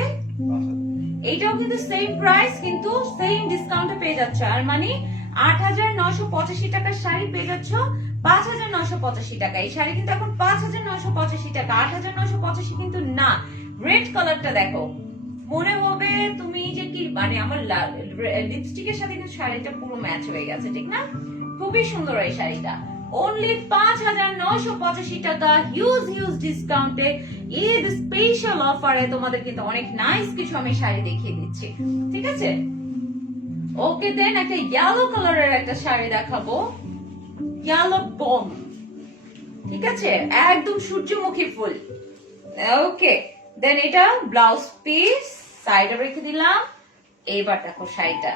এইটাও কিন্তু সেম প্রাইস, কিন্তু সেম ডিসকাউন্টে পেয়ে যাচ্ছ। আর মানে 8,985 টাকার শাড়ি পেয়ে যাচ্ছ 5,985 টাকা। এই শাড়ি কিন্তু এখন 5,985 টাকা, 8,985 কিন্তু না। রেড কালারটা দেখো, মনে হবে তুমি যে কি মানে আমার লিপস্টিকের সাথে কিন্তু শাড়িটা পুরো ম্যাচ হয়ে গেছে, ঠিক না? খুবই সুন্দর এই শাড়িটা। অনলি 5,985 টাকা, হিউজ ডিসকাউন্টে, ঈদ স্পেশাল অফারে তোমাদের কিন্তু অনেক নাইস কিছু আমি শাড়ি দেখিয়ে দিচ্ছি, ঠিক আছে? ওকে দেন একটা ইয়েলো কালারের একটা শাড়ি দেখাবো, ইয়েলো বম, ঠিক আছে, একদম সূর্যমুখী ফুল। ওকে দেন এটা ব্লাউজ পিস সাইডে রেখে দিলাম। এইবার দেখো শাড়িটা,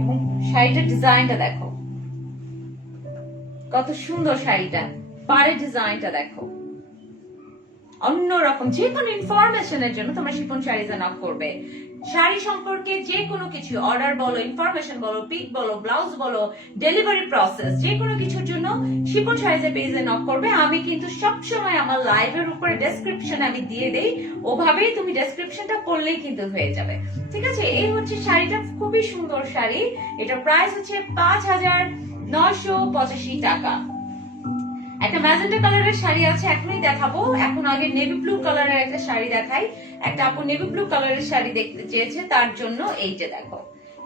এবং শাড়িটার ডিজাইনটা দেখো কত সুন্দর, শাড়িটা পাড়ের ডিজাইনটা দেখো অন্যরকম। যে কোনো ইনফরমেশনের জন্য তোমরা শিফন শাড়িতে নক করবে। শাড়ি সম্পর্কে যে কোনো কিছু অর্ডার বলো, ইনফরমেশন বলো, পিক বলো, ব্লাউজ বলো, ডেলিভারি প্রসেস, যে কোনো কিছুর জন্য শিফন শাড়িতে পেজে নক করবে। আমি কিন্তু সবসময় আমার লাইভের উপরে ডেসক্রিপশন আমি দিয়ে দেই, ওভাবেই তুমি ডেসক্রিপশনটা পড়লেই কিন্তু হয়ে যাবে, ঠিক আছে? এই হচ্ছে শাড়িটা, খুবই সুন্দর শাড়ি। এটা প্রাইস হচ্ছে 5,985 টাকা। একটা ম্যাজেন্টা কালারের শাড়ি আছে, এখনই দেখাবো। এখন আগে নেভি ব্লু কালারের একটা শাড়ি দেখাই। একটা আপু নেভি ব্লু কালারের শাড়ি দেখতে চেয়েছে, তার জন্য এই যে দেখো,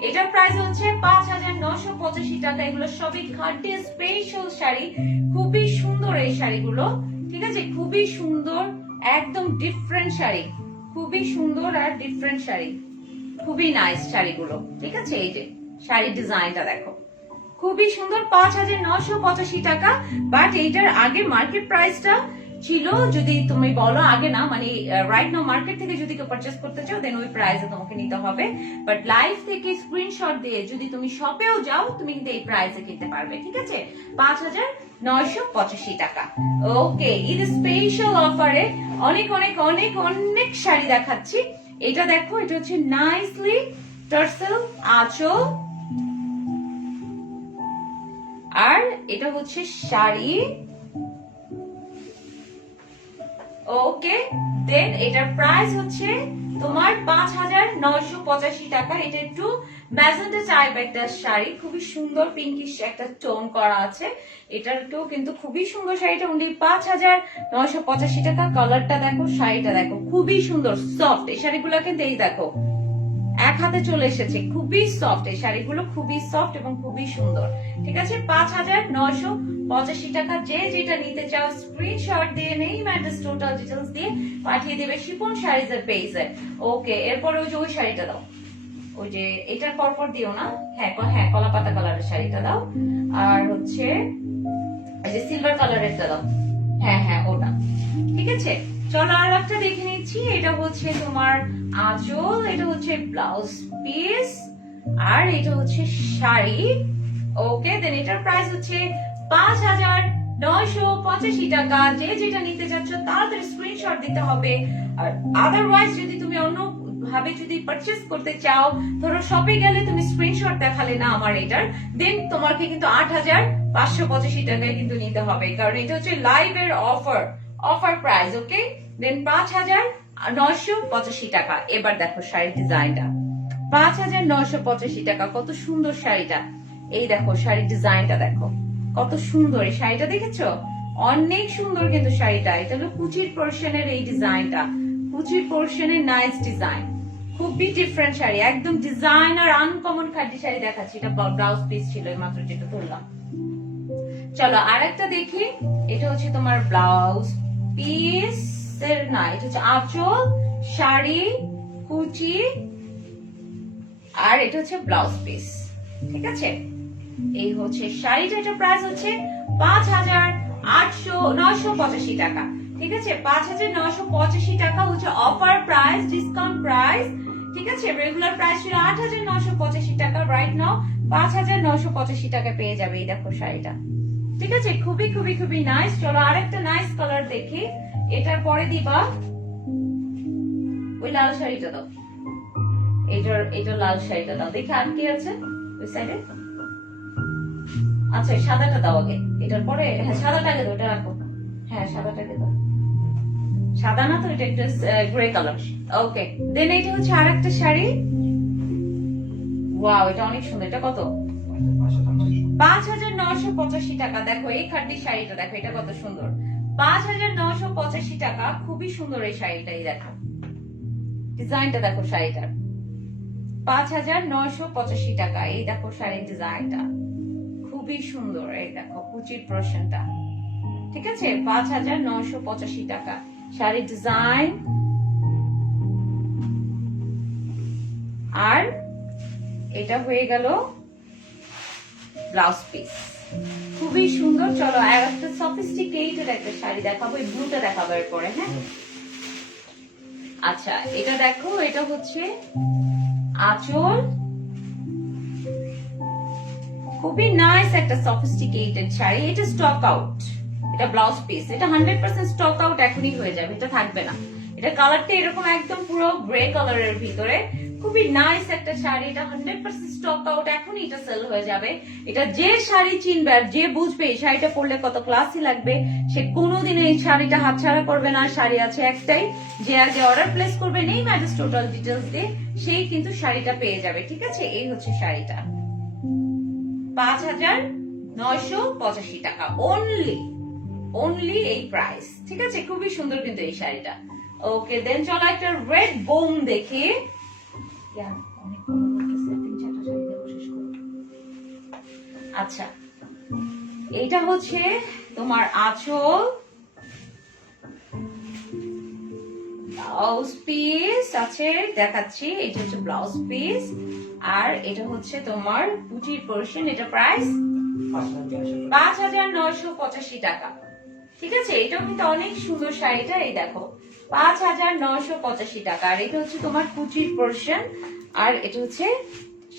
এটার প্রাইস হচ্ছে 5,985 টাকা। এগুলো সবই খাঁটি স্পেশাল শাড়ি, খুবই সুন্দর এই শাড়িগুলো, ঠিক আছে? খুবই সুন্দর, একদম ডিফারেন্ট শাড়ি, খুবই সুন্দর আর ডিফারেন্ট শাড়ি, খুবই নাইস শাড়িগুলো, ঠিক আছে? এই যে শাড়ির ডিজাইনটা দেখো, খুবই সুন্দর, 5,985 টাকা। বাট এইটার আগে মার্কেট প্রাইসটা ছিল, যদি তুমি বলো আগে না, মানে রাইট নাও মার্কেট থেকে যদি কেউ পারচেস করতে চাও দেন ওই প্রাইসে তোমাকে নিতে হবে। বাট লাইভ থেকে স্ক্রিনশট দিয়ে যদি তুমি শপেও যাও, তুমি কিন্তু এই প্রাইসে কিনতে পারবে, ঠিক আছে? 5,985 টাকা। ওকে, ঈদ স্পেশাল অফারে অনেক অনেক অনেক অনেক শাড়ি দেখাচ্ছি। এটা দেখো, এটা হচ্ছে নাইসলি টার্সেল আঁচল, আর এটা হচ্ছে শাড়ি। ওকে দেন এটার প্রাইস হচ্ছে তোমার 5,985 টাকা। এটা একটু ম্যাজেন্টা টাইপ একটা শাড়ি, খুবই সুন্দর, পিঙ্কিশ একটা টোন করা আছে। এটারও কিন্তু খুবই সুন্দর শাড়িটা, অনলি 5,985 টাকা। কালারটা দেখো, শাড়িটা দেখো, খুবই সুন্দর, সফট। এই শাড়িগুলো কিন্তু এই দেখো এক হাতে চলে এসেছে, খুবই সফট এই শাড়িগুলো, খুবই সফট এবং খুবই সুন্দর, ঠিক আছে? 5,985 টাকা। যে যেটা নিতে চাও স্ক্রিনশট দিয়ে নেই অ্যাড্রেস টোটাল ডিটেলস দিয়ে পাঠিয়ে দেবে শিফন শাড়িজের পেজে। ওকে, এরপরে ওই যে ওই শাড়িটা দাও, ওই যে এটার পরপর দিও না, হ্যাঁ হ্যাঁ কলা পাতা কালারের শাড়িটা দাও, আর হচ্ছে এই যে সিলভার কালারেরটা দাও, হ্যাঁ হ্যাঁ ওটা, ঠিক আছে? চলো আর একটা দেখে নিচ্ছি। এটা হচ্ছে তোমার আঁচল, এটা হচ্ছে ব্লাউজ পিস, আর এটা হচ্ছে শাড়ি। ওকে দেন এটার প্রাইস হচ্ছে 5,985 টাকা। যে যেটা নিতে যাচ্ছ তাড়াতাড়ি স্ক্রিনশট দিতে হবে। আর আদারওয়াইজ যদি তুমি অন্য ভাবে যদি পারচেজ করতে চাও, ধরো শপে গেলে তুমি স্ক্রিনশট দেখালে না আমার এটার, দেন তোমাকে কিন্তু 8,585 টাকায় কিন্তু নিতে হবে, কারণ এটা হচ্ছে লাইভ এর অফার প্রাইস। ওকে দেন 5,985 টাকা। এবার দেখো শাড়ির ডিজাইনটা, 5,985 টাকা। কত সুন্দর শাড়িটা, এই দেখো শাড়ির ডিজাইনটা দেখো কত সুন্দর। এই শাড়িটা দেখেছো, অনেক সুন্দর কিন্তু শাড়িটা। এটা হলো কুচির পোর্শনের এই ডিজাইনটা, কুচির পোর্শনের নাইস ডিজাইন, খুবই ডিফারেন্ট শাড়ি, একদম ডিজাইনার আনকমন খাঁটি শাড়ি দেখাচ্ছি। এটা ব্লাউজ পিস ছিল মাত্র যেটা ধরলাম। চলো আর একটা দেখি। এটা হচ্ছে তোমার ব্লাউজ পিস এর না, এটা হচ্ছে আঁচল, শাড়ি, কুচি, আর এটা হচ্ছে ব্লাউজ পিস, ঠিক আছে? এই হচ্ছে শাড়িটা। এটা প্রাইস হচ্ছে 985 টাকা। ঠিক আছে, 5985 টাকা হচ্ছে অফার প্রাইস, ডিসকাউন্ট প্রাইস। ঠিক আছে, রেগুলার প্রাইস ছিল 8985 টাকা, রাইট নাও 5985 টাকা পেয়ে যাবে। এই দেখো শাড়িটা, ঠিক আছে, খুবই খুবই খুবই নাইস। চলো আরেকটা নাইস কালার দেখি, এটার পরে দিবা ওই লাল শাড়িটা দাও, এটা লাল শাড়িটা দাও, দেখি আর কি আছে ওই সাইডে। আচ্ছা সাদাটা দাও আগে, এটার পরে হ্যাঁ সাদাটাকে দাও, ওটা রাখো। হ্যাঁ সাদাটাকে দাও, সাদা না তো, এটা একটা গ্রে কালার। ওকে, দেন এটা হচ্ছে আরেকটা শাড়ি। ওয়াও, এটা অনেক সুন্দর। এটা কত? 5985 টাকা। দেখো এই খাড্ডি শাড়িটা দেখো, এটা কত সুন্দর, 5985 টাকা। খুবই সুন্দর এই শাড়িটাই, দেখো ডিজাইনটা দেখো শাড়িটার, 5985 টাকা। এই দেখো শাড়ির ডিজাইনটা খুবই সুন্দর, এই দেখো কুচির পোরশনটা। ঠিক আছে, 5985 টাকা শাড়ির ডিজাইন। আর এটা হয়ে গেল ব্লাউজ পিস, খুবই সুন্দর। চলো একটা সফিস্টিকেটেড একটা শাড়ি দেখাবো, এই ব্লুটা দেখাবো এরপরে। হ্যাঁ আচ্ছা, এটা দেখো, এটা হচ্ছে আঁচল, খুবই নাইস একটা সফিস্টিকেটেড শাড়ি। এটা স্টক আউট, এটা ব্লাউজ পিস, এটা 100% স্টক আউট এখনই হয়ে যাবে, এটা থাকবে না। এটা কালারটা এরকম একদম পুরো গ্রে কালারের ভিতরে, খুবই নাইস একটা শাড়ি। এটা 100% স্টক আউট, এখনই এটা সেল হয়ে যাবে। এটা যে শাড়ি চিনবে আর যে বুঝবে এই শাড়িটা পরলে কত ক্লাসি লাগবে, সে কোনোদিন এই শাড়িটা হাতছাড়া করবে না। শাড়ি আছে একটাই, যে আগে অর্ডার প্লেস করবে নেই ম্যাডাস টোটাল ডিটেলস দিয়ে, সেই কিন্তু শাড়িটা পেয়ে যাবে। ঠিক আছে, এই হচ্ছে শাড়িটা, 5985 টাকা অনলি এই প্রাইস। ঠিক আছে, খুবই সুন্দর কিন্তু এই শাড়িটা। ওকে, দেন চলো একটা রেড বোম দেখি। আচ্ছা, এইটা হচ্ছে তোমার আঁচল, ব্লাউজ পিস আছে দেখাচ্ছি, এটা হচ্ছে ব্লাউজ পিস। আর এটা হচ্ছে তোমার কুচির পোরশন, এটা প্রাইস 5985 টাকা। ঠিক আছে, এটাও কিন্তু অনেক সুন্দর শাড়িটা, এই দেখো 5985 টাকা। আর এটা হচ্ছে তোমার কুচির পোরশন, আর এটা হচ্ছে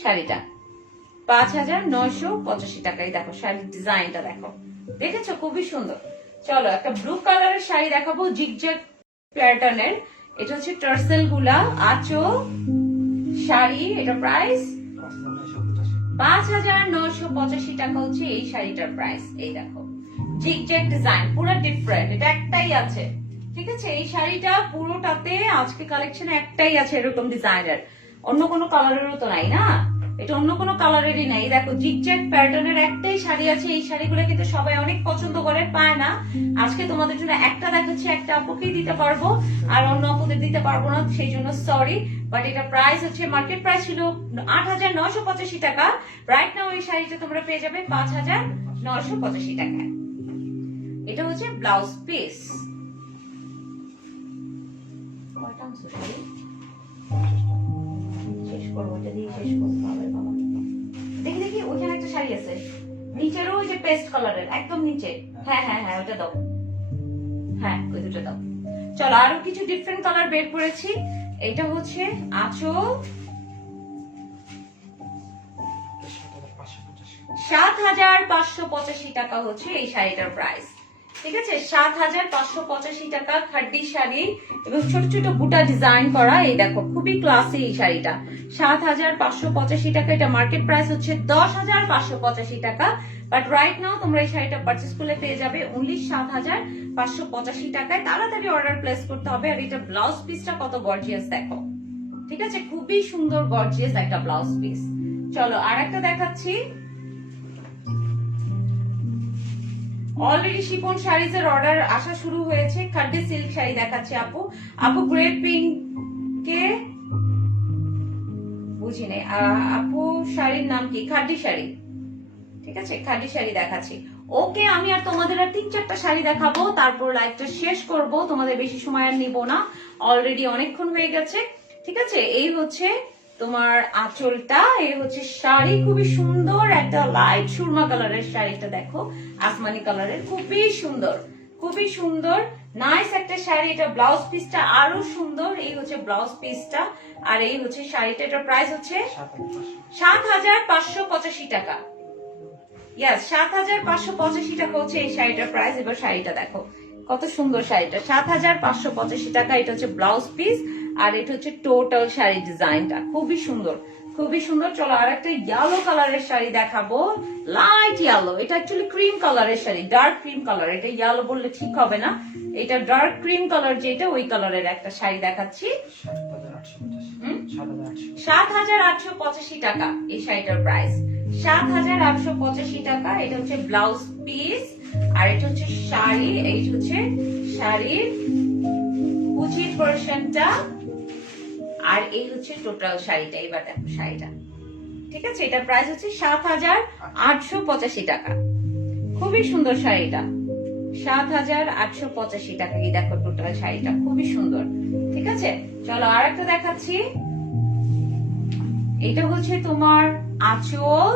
শাড়িটা 5985 টাকা। এই দেখো শাড়ির ডিজাইনটা দেখো, দেখেছো খুবই সুন্দর। চলো একটা ব্লু কালারের শাড়ি দেখাবো, জিগজ্যাগ প্যাটার্নের। এটা হচ্ছে টার্সেল গুলা, আঁচল, শাড়ি, এটা প্রাইস 5985 টাকা হচ্ছে এই শাড়িটার প্রাইস। এই দেখো জিগজ্যাগ ডিজাইন, পুরো ডিফারেন্ট, এটা একটাই আছে। ঠিক আছে, এই শাড়িটা পুরোটাতে আজকে কালেকশন একটাই আছে এরকম ডিজাইনের, অন্য কোনো কালারেরও তো নাই না, এটা অন্য কোনো কালারেরই নাই। দেখো জিগজ্যাগ প্যাটার্নের একটাই শাড়ি আছে, এই শাড়িগুলো কিন্তু সবাই অনেক পছন্দ করে, পায় না। আজকে তোমাদের জন্য একটা দেখাচ্ছি, একটা আপুকেই দিতে পারবো আর অন্য আপুদের দিতে পারবো না, সেই জন্য সরি। বাট এটা প্রাইস হচ্ছে, মার্কেট প্রাইস ছিল 8985 টাকা, রাইট নাও এই শাড়িটা তোমরা পেয়ে যাবে 5985 টাকায়। এটা হচ্ছে ব্লাউজ পিস। শেষ করবো, এটা দিয়ে শেষ করতে হবে বাবা। দেখি দেখি ওইখানে একটা শাড়ি আছে নিচেরও, ওই যে পেস্ট কালারের একদম নিচে। হ্যাঁ হ্যাঁ হ্যাঁ, ওটা দাও, হ্যাঁ ওই দুটো দাও। চলো আরো কিছু ডিফারেন্ট কালার বের করেছি। এটা হচ্ছে আঁচল, 7585 টাকা হচ্ছে এই শাড়িটার প্রাইস। ঠিক আছে, 7585 টাকা খাড্ডি শাড়ি এবং ছোট ছোট বুটা ডিজাইন করা। এই দেখো খুবই ক্লাসি এই শাড়িটা, 7585 টাকা। এটা মার্কেট প্রাইস হচ্ছে 10585 টাকা, বাট রাইট নাও তোমরা এই শাড়িটা পারচেস করলে পেয়ে যাবে অনলি 7585 টাকায়। তাড়াতাড়ি অর্ডার প্লেস করতে হবে। আর এটা ব্লাউজ পিসটা কত গর্জিয়াস দেখো, ঠিক আছে, খুবই সুন্দর গর্জিয়াস একটা ব্লাউজ পিস। চলো আর একটা দেখাচ্ছি। অলরেডি শিফন শাড়িজ এর অর্ডার আসা শুরু হয়েছে। খাড্ডি সিল্ক শাড়ি দেখাচ্ছি আপু গ্রে পিঙ্ক কে বুঝিনি আপু, শাড়ির নাম কি? খাড্ডি শাড়ি, ঠিক আছে, খাড্ডি শাড়ি দেখাচ্ছি। ওকে, আমি আর তোমাদের আর 3-4টা শাড়ি দেখাবো, তারপর লাইভটা শেষ করব, তোমাদের বেশি সময় আর নিব না, অলরেডি অনেকক্ষণ হয়ে গেছে। ঠিক আছে, এই হচ্ছে তোমার আঁচলটা, এই হচ্ছে শাড়ি, খুবই সুন্দর একটা লাইট সুরমা কালারের শাড়িটা দেখো, আসমানি কালারের, খুবই সুন্দর, খুবই সুন্দর, নাইস একটা শাড়ি। এটা ব্লাউজ পিসটা আরো সুন্দর, এই হচ্ছে ব্লাউজ পিসটা, আর এই হচ্ছে শাড়িটা। এটার প্রাইস হচ্ছে 7,585 টাকা। ইয়াস, 7,585 টাকা হচ্ছে এই শাড়িটার প্রাইস। এবার শাড়িটা দেখো কত সুন্দর শাড়িটা, 7,585 টাকা। এটা হচ্ছে ব্লাউজ পিস, আর এটা হচ্ছে টোটাল শাড়ি ডিজাইনটা, খুবই সুন্দর, খুবই সুন্দর। চলো আর একটা ইয়েলো কালারের শাড়ি দেখাবো, লাইট ইয়েলো। এটা অ্যাকচুয়ালি ক্রিম কালারের শাড়ি, ডার্ক ক্রিম কালার, এটা ইয়েলো বললে ঠিক হবে না, এটা ডার্ক ক্রিম কালার যেটা, ওই কালারের একটা শাড়ি দেখাচ্ছি। 7,885 টাকা এই শাড়িটার প্রাইস, 7,885 টাকা। এটা হচ্ছে ব্লাউজ পিস, আর এটা হচ্ছে শাড়ি, এইটা হচ্ছে শাড়ির কুচির পোরশনটা, আর এই হচ্ছে টোটাল শাড়িটা। এবার দেখো শাড়িটা, ঠিক আছে, এটার প্রাইস হচ্ছে 7,885 টাকা। খুবই সুন্দর শাড়িটা, 7,885 টাকা। এই দেখো টোটাল শাড়িটা খুবই সুন্দর, ঠিক আছে। চলো আর একটা দেখাচ্ছি, এটা হচ্ছে তোমার আঁচল।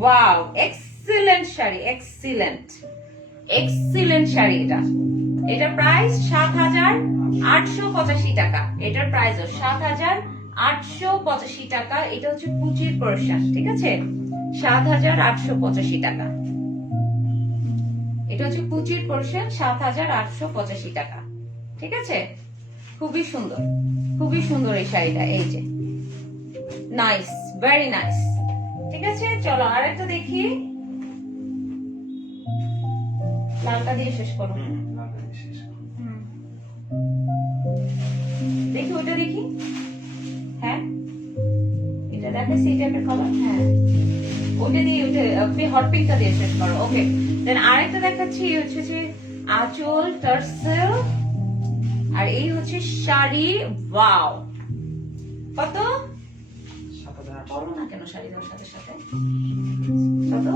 Wow, excellent sari, excellent, excellent sari. এটা প্রাইস 7,885 টাকা। এটার প্রাইস 7,885 টাকা। এটা হচ্ছে কুচির পোরশন, ঠিক আছে, 7,885 টাকা। এটা হচ্ছে কুচির পোরশন, 7,885 টাকা, ঠিক আছে। খুবই সুন্দর, খুবই সুন্দর এই শাড়িটা, এই যে নাইস, ভেরি নাইস, ঠিক আছে। চলো আর একটা দেখি, লালটা দিয়ে শেষ করো। দেখি ওটা দেখি, হ্যাঁ এটা দেখাচ্ছি, এই টাইপের কালার, হ্যাঁ ওটা দিয়ে, ওটা হট পিঙ্কটা দিয়ে শেষ করো। ওকে, দেন আরেকটা দেখাচ্ছি, এই হচ্ছে যে আঁচল টার্সেল, আর এই হচ্ছে শাড়ি। ওয়াও, কত বলো না কেন শাড়ি দেওয়ার সাথে সাথে, কত?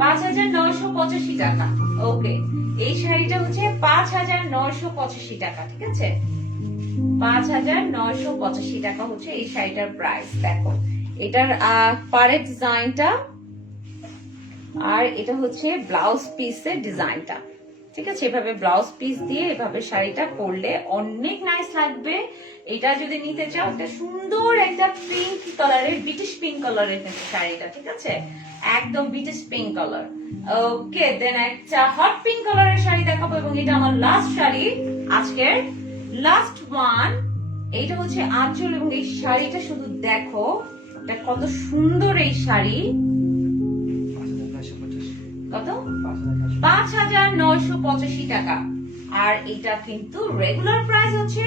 5,985 টাকা। ওকে, এই শাড়িটা হচ্ছে 5,985 টাকা, ঠিক আছে, 5,985 টাকা হচ্ছে এই শাড়িটার প্রাইস। দেখো এটার পাড়ের ডিজাইনটা, আর এটা হচ্ছে ব্লাউজ পিসের ডিজাইনটা, ঠিক আছে। এভাবে ব্লাউজ পিস দিয়ে এভাবে শাড়িটা পরলে অনেক নাইস লাগবে। এটা যদি নিতে চাও, একটা সুন্দর একটা পিঙ্ক কালারের, ব্রিটিশ পিঙ্ক কালারের কিন্তু শাড়িটা, ঠিক আছে, একদম ব্রিটিশ পিঙ্ক কালার। ওকে, দেন একটা হট পিঙ্ক কালারের শাড়ি দেখাবো, এবং এটা আমার লাস্ট শাড়ি, আজকের লাস্ট ওয়ান। এইটা হচ্ছে আঁচল, এবং এই শাড়িটা শুধু দেখো, এটা কত সুন্দর এই শাড়ি। কত? 5,985 টাকা। আর এটা কিন্তু রেগুলার প্রাইস হচ্ছে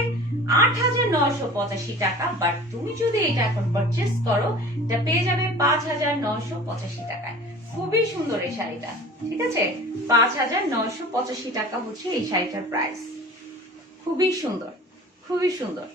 8,985 টাকা, বাট তুমি যদি এটা এখন পারচেস করো, এটা পেয়ে যাবে 5,985 টাকায়। খুবই সুন্দর এই শাড়িটা, ঠিক আছে, 5,985 টাকা হচ্ছে এই শাড়িটার প্রাইস। খুবই সুন্দর, খুবই সুন্দর,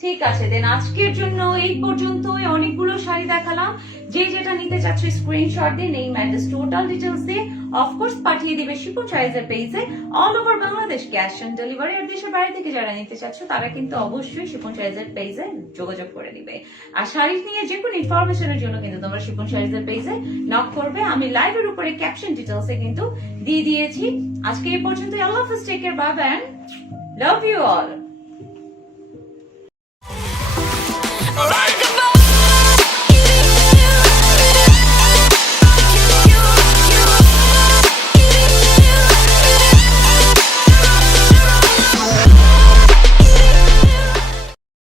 ঠিক আছে। দেন আজকের জন্য এই পর্যন্তই, অনেকগুলো শাড়ি দেখালাম। যে যেটা নিতে চাচ্ছ স্ক্রিনশট দিয়ে, নেম অ্যাড্রেস টোটাল ডিটেলস দিয়ে অফকোর্স পাঠিয়ে দিবে শিপন শাড়িজের পেজে, all over Bangladesh cash on delivery. আর দেশের বাইরে থেকে যারা নিতে চাচ্ছ তারা কিন্তু অবশ্যই শিপন শাড়িজের পেজে যোগাযোগ করে নিবে। আর শাড়ি নিয়ে যে কোনো ইনফরমেশনের জন্য কিন্তু তোমরা শিপন শাড়িজের পেজে নক করবে। আমি লাইভের উপরে ক্যাপশন ডিটেলসে কিন্তু দিয়ে দিয়েছি। আজকে এই পর্যন্তই, আল্লাহ হাফেজ, take care, bye bye, love you all. Alright.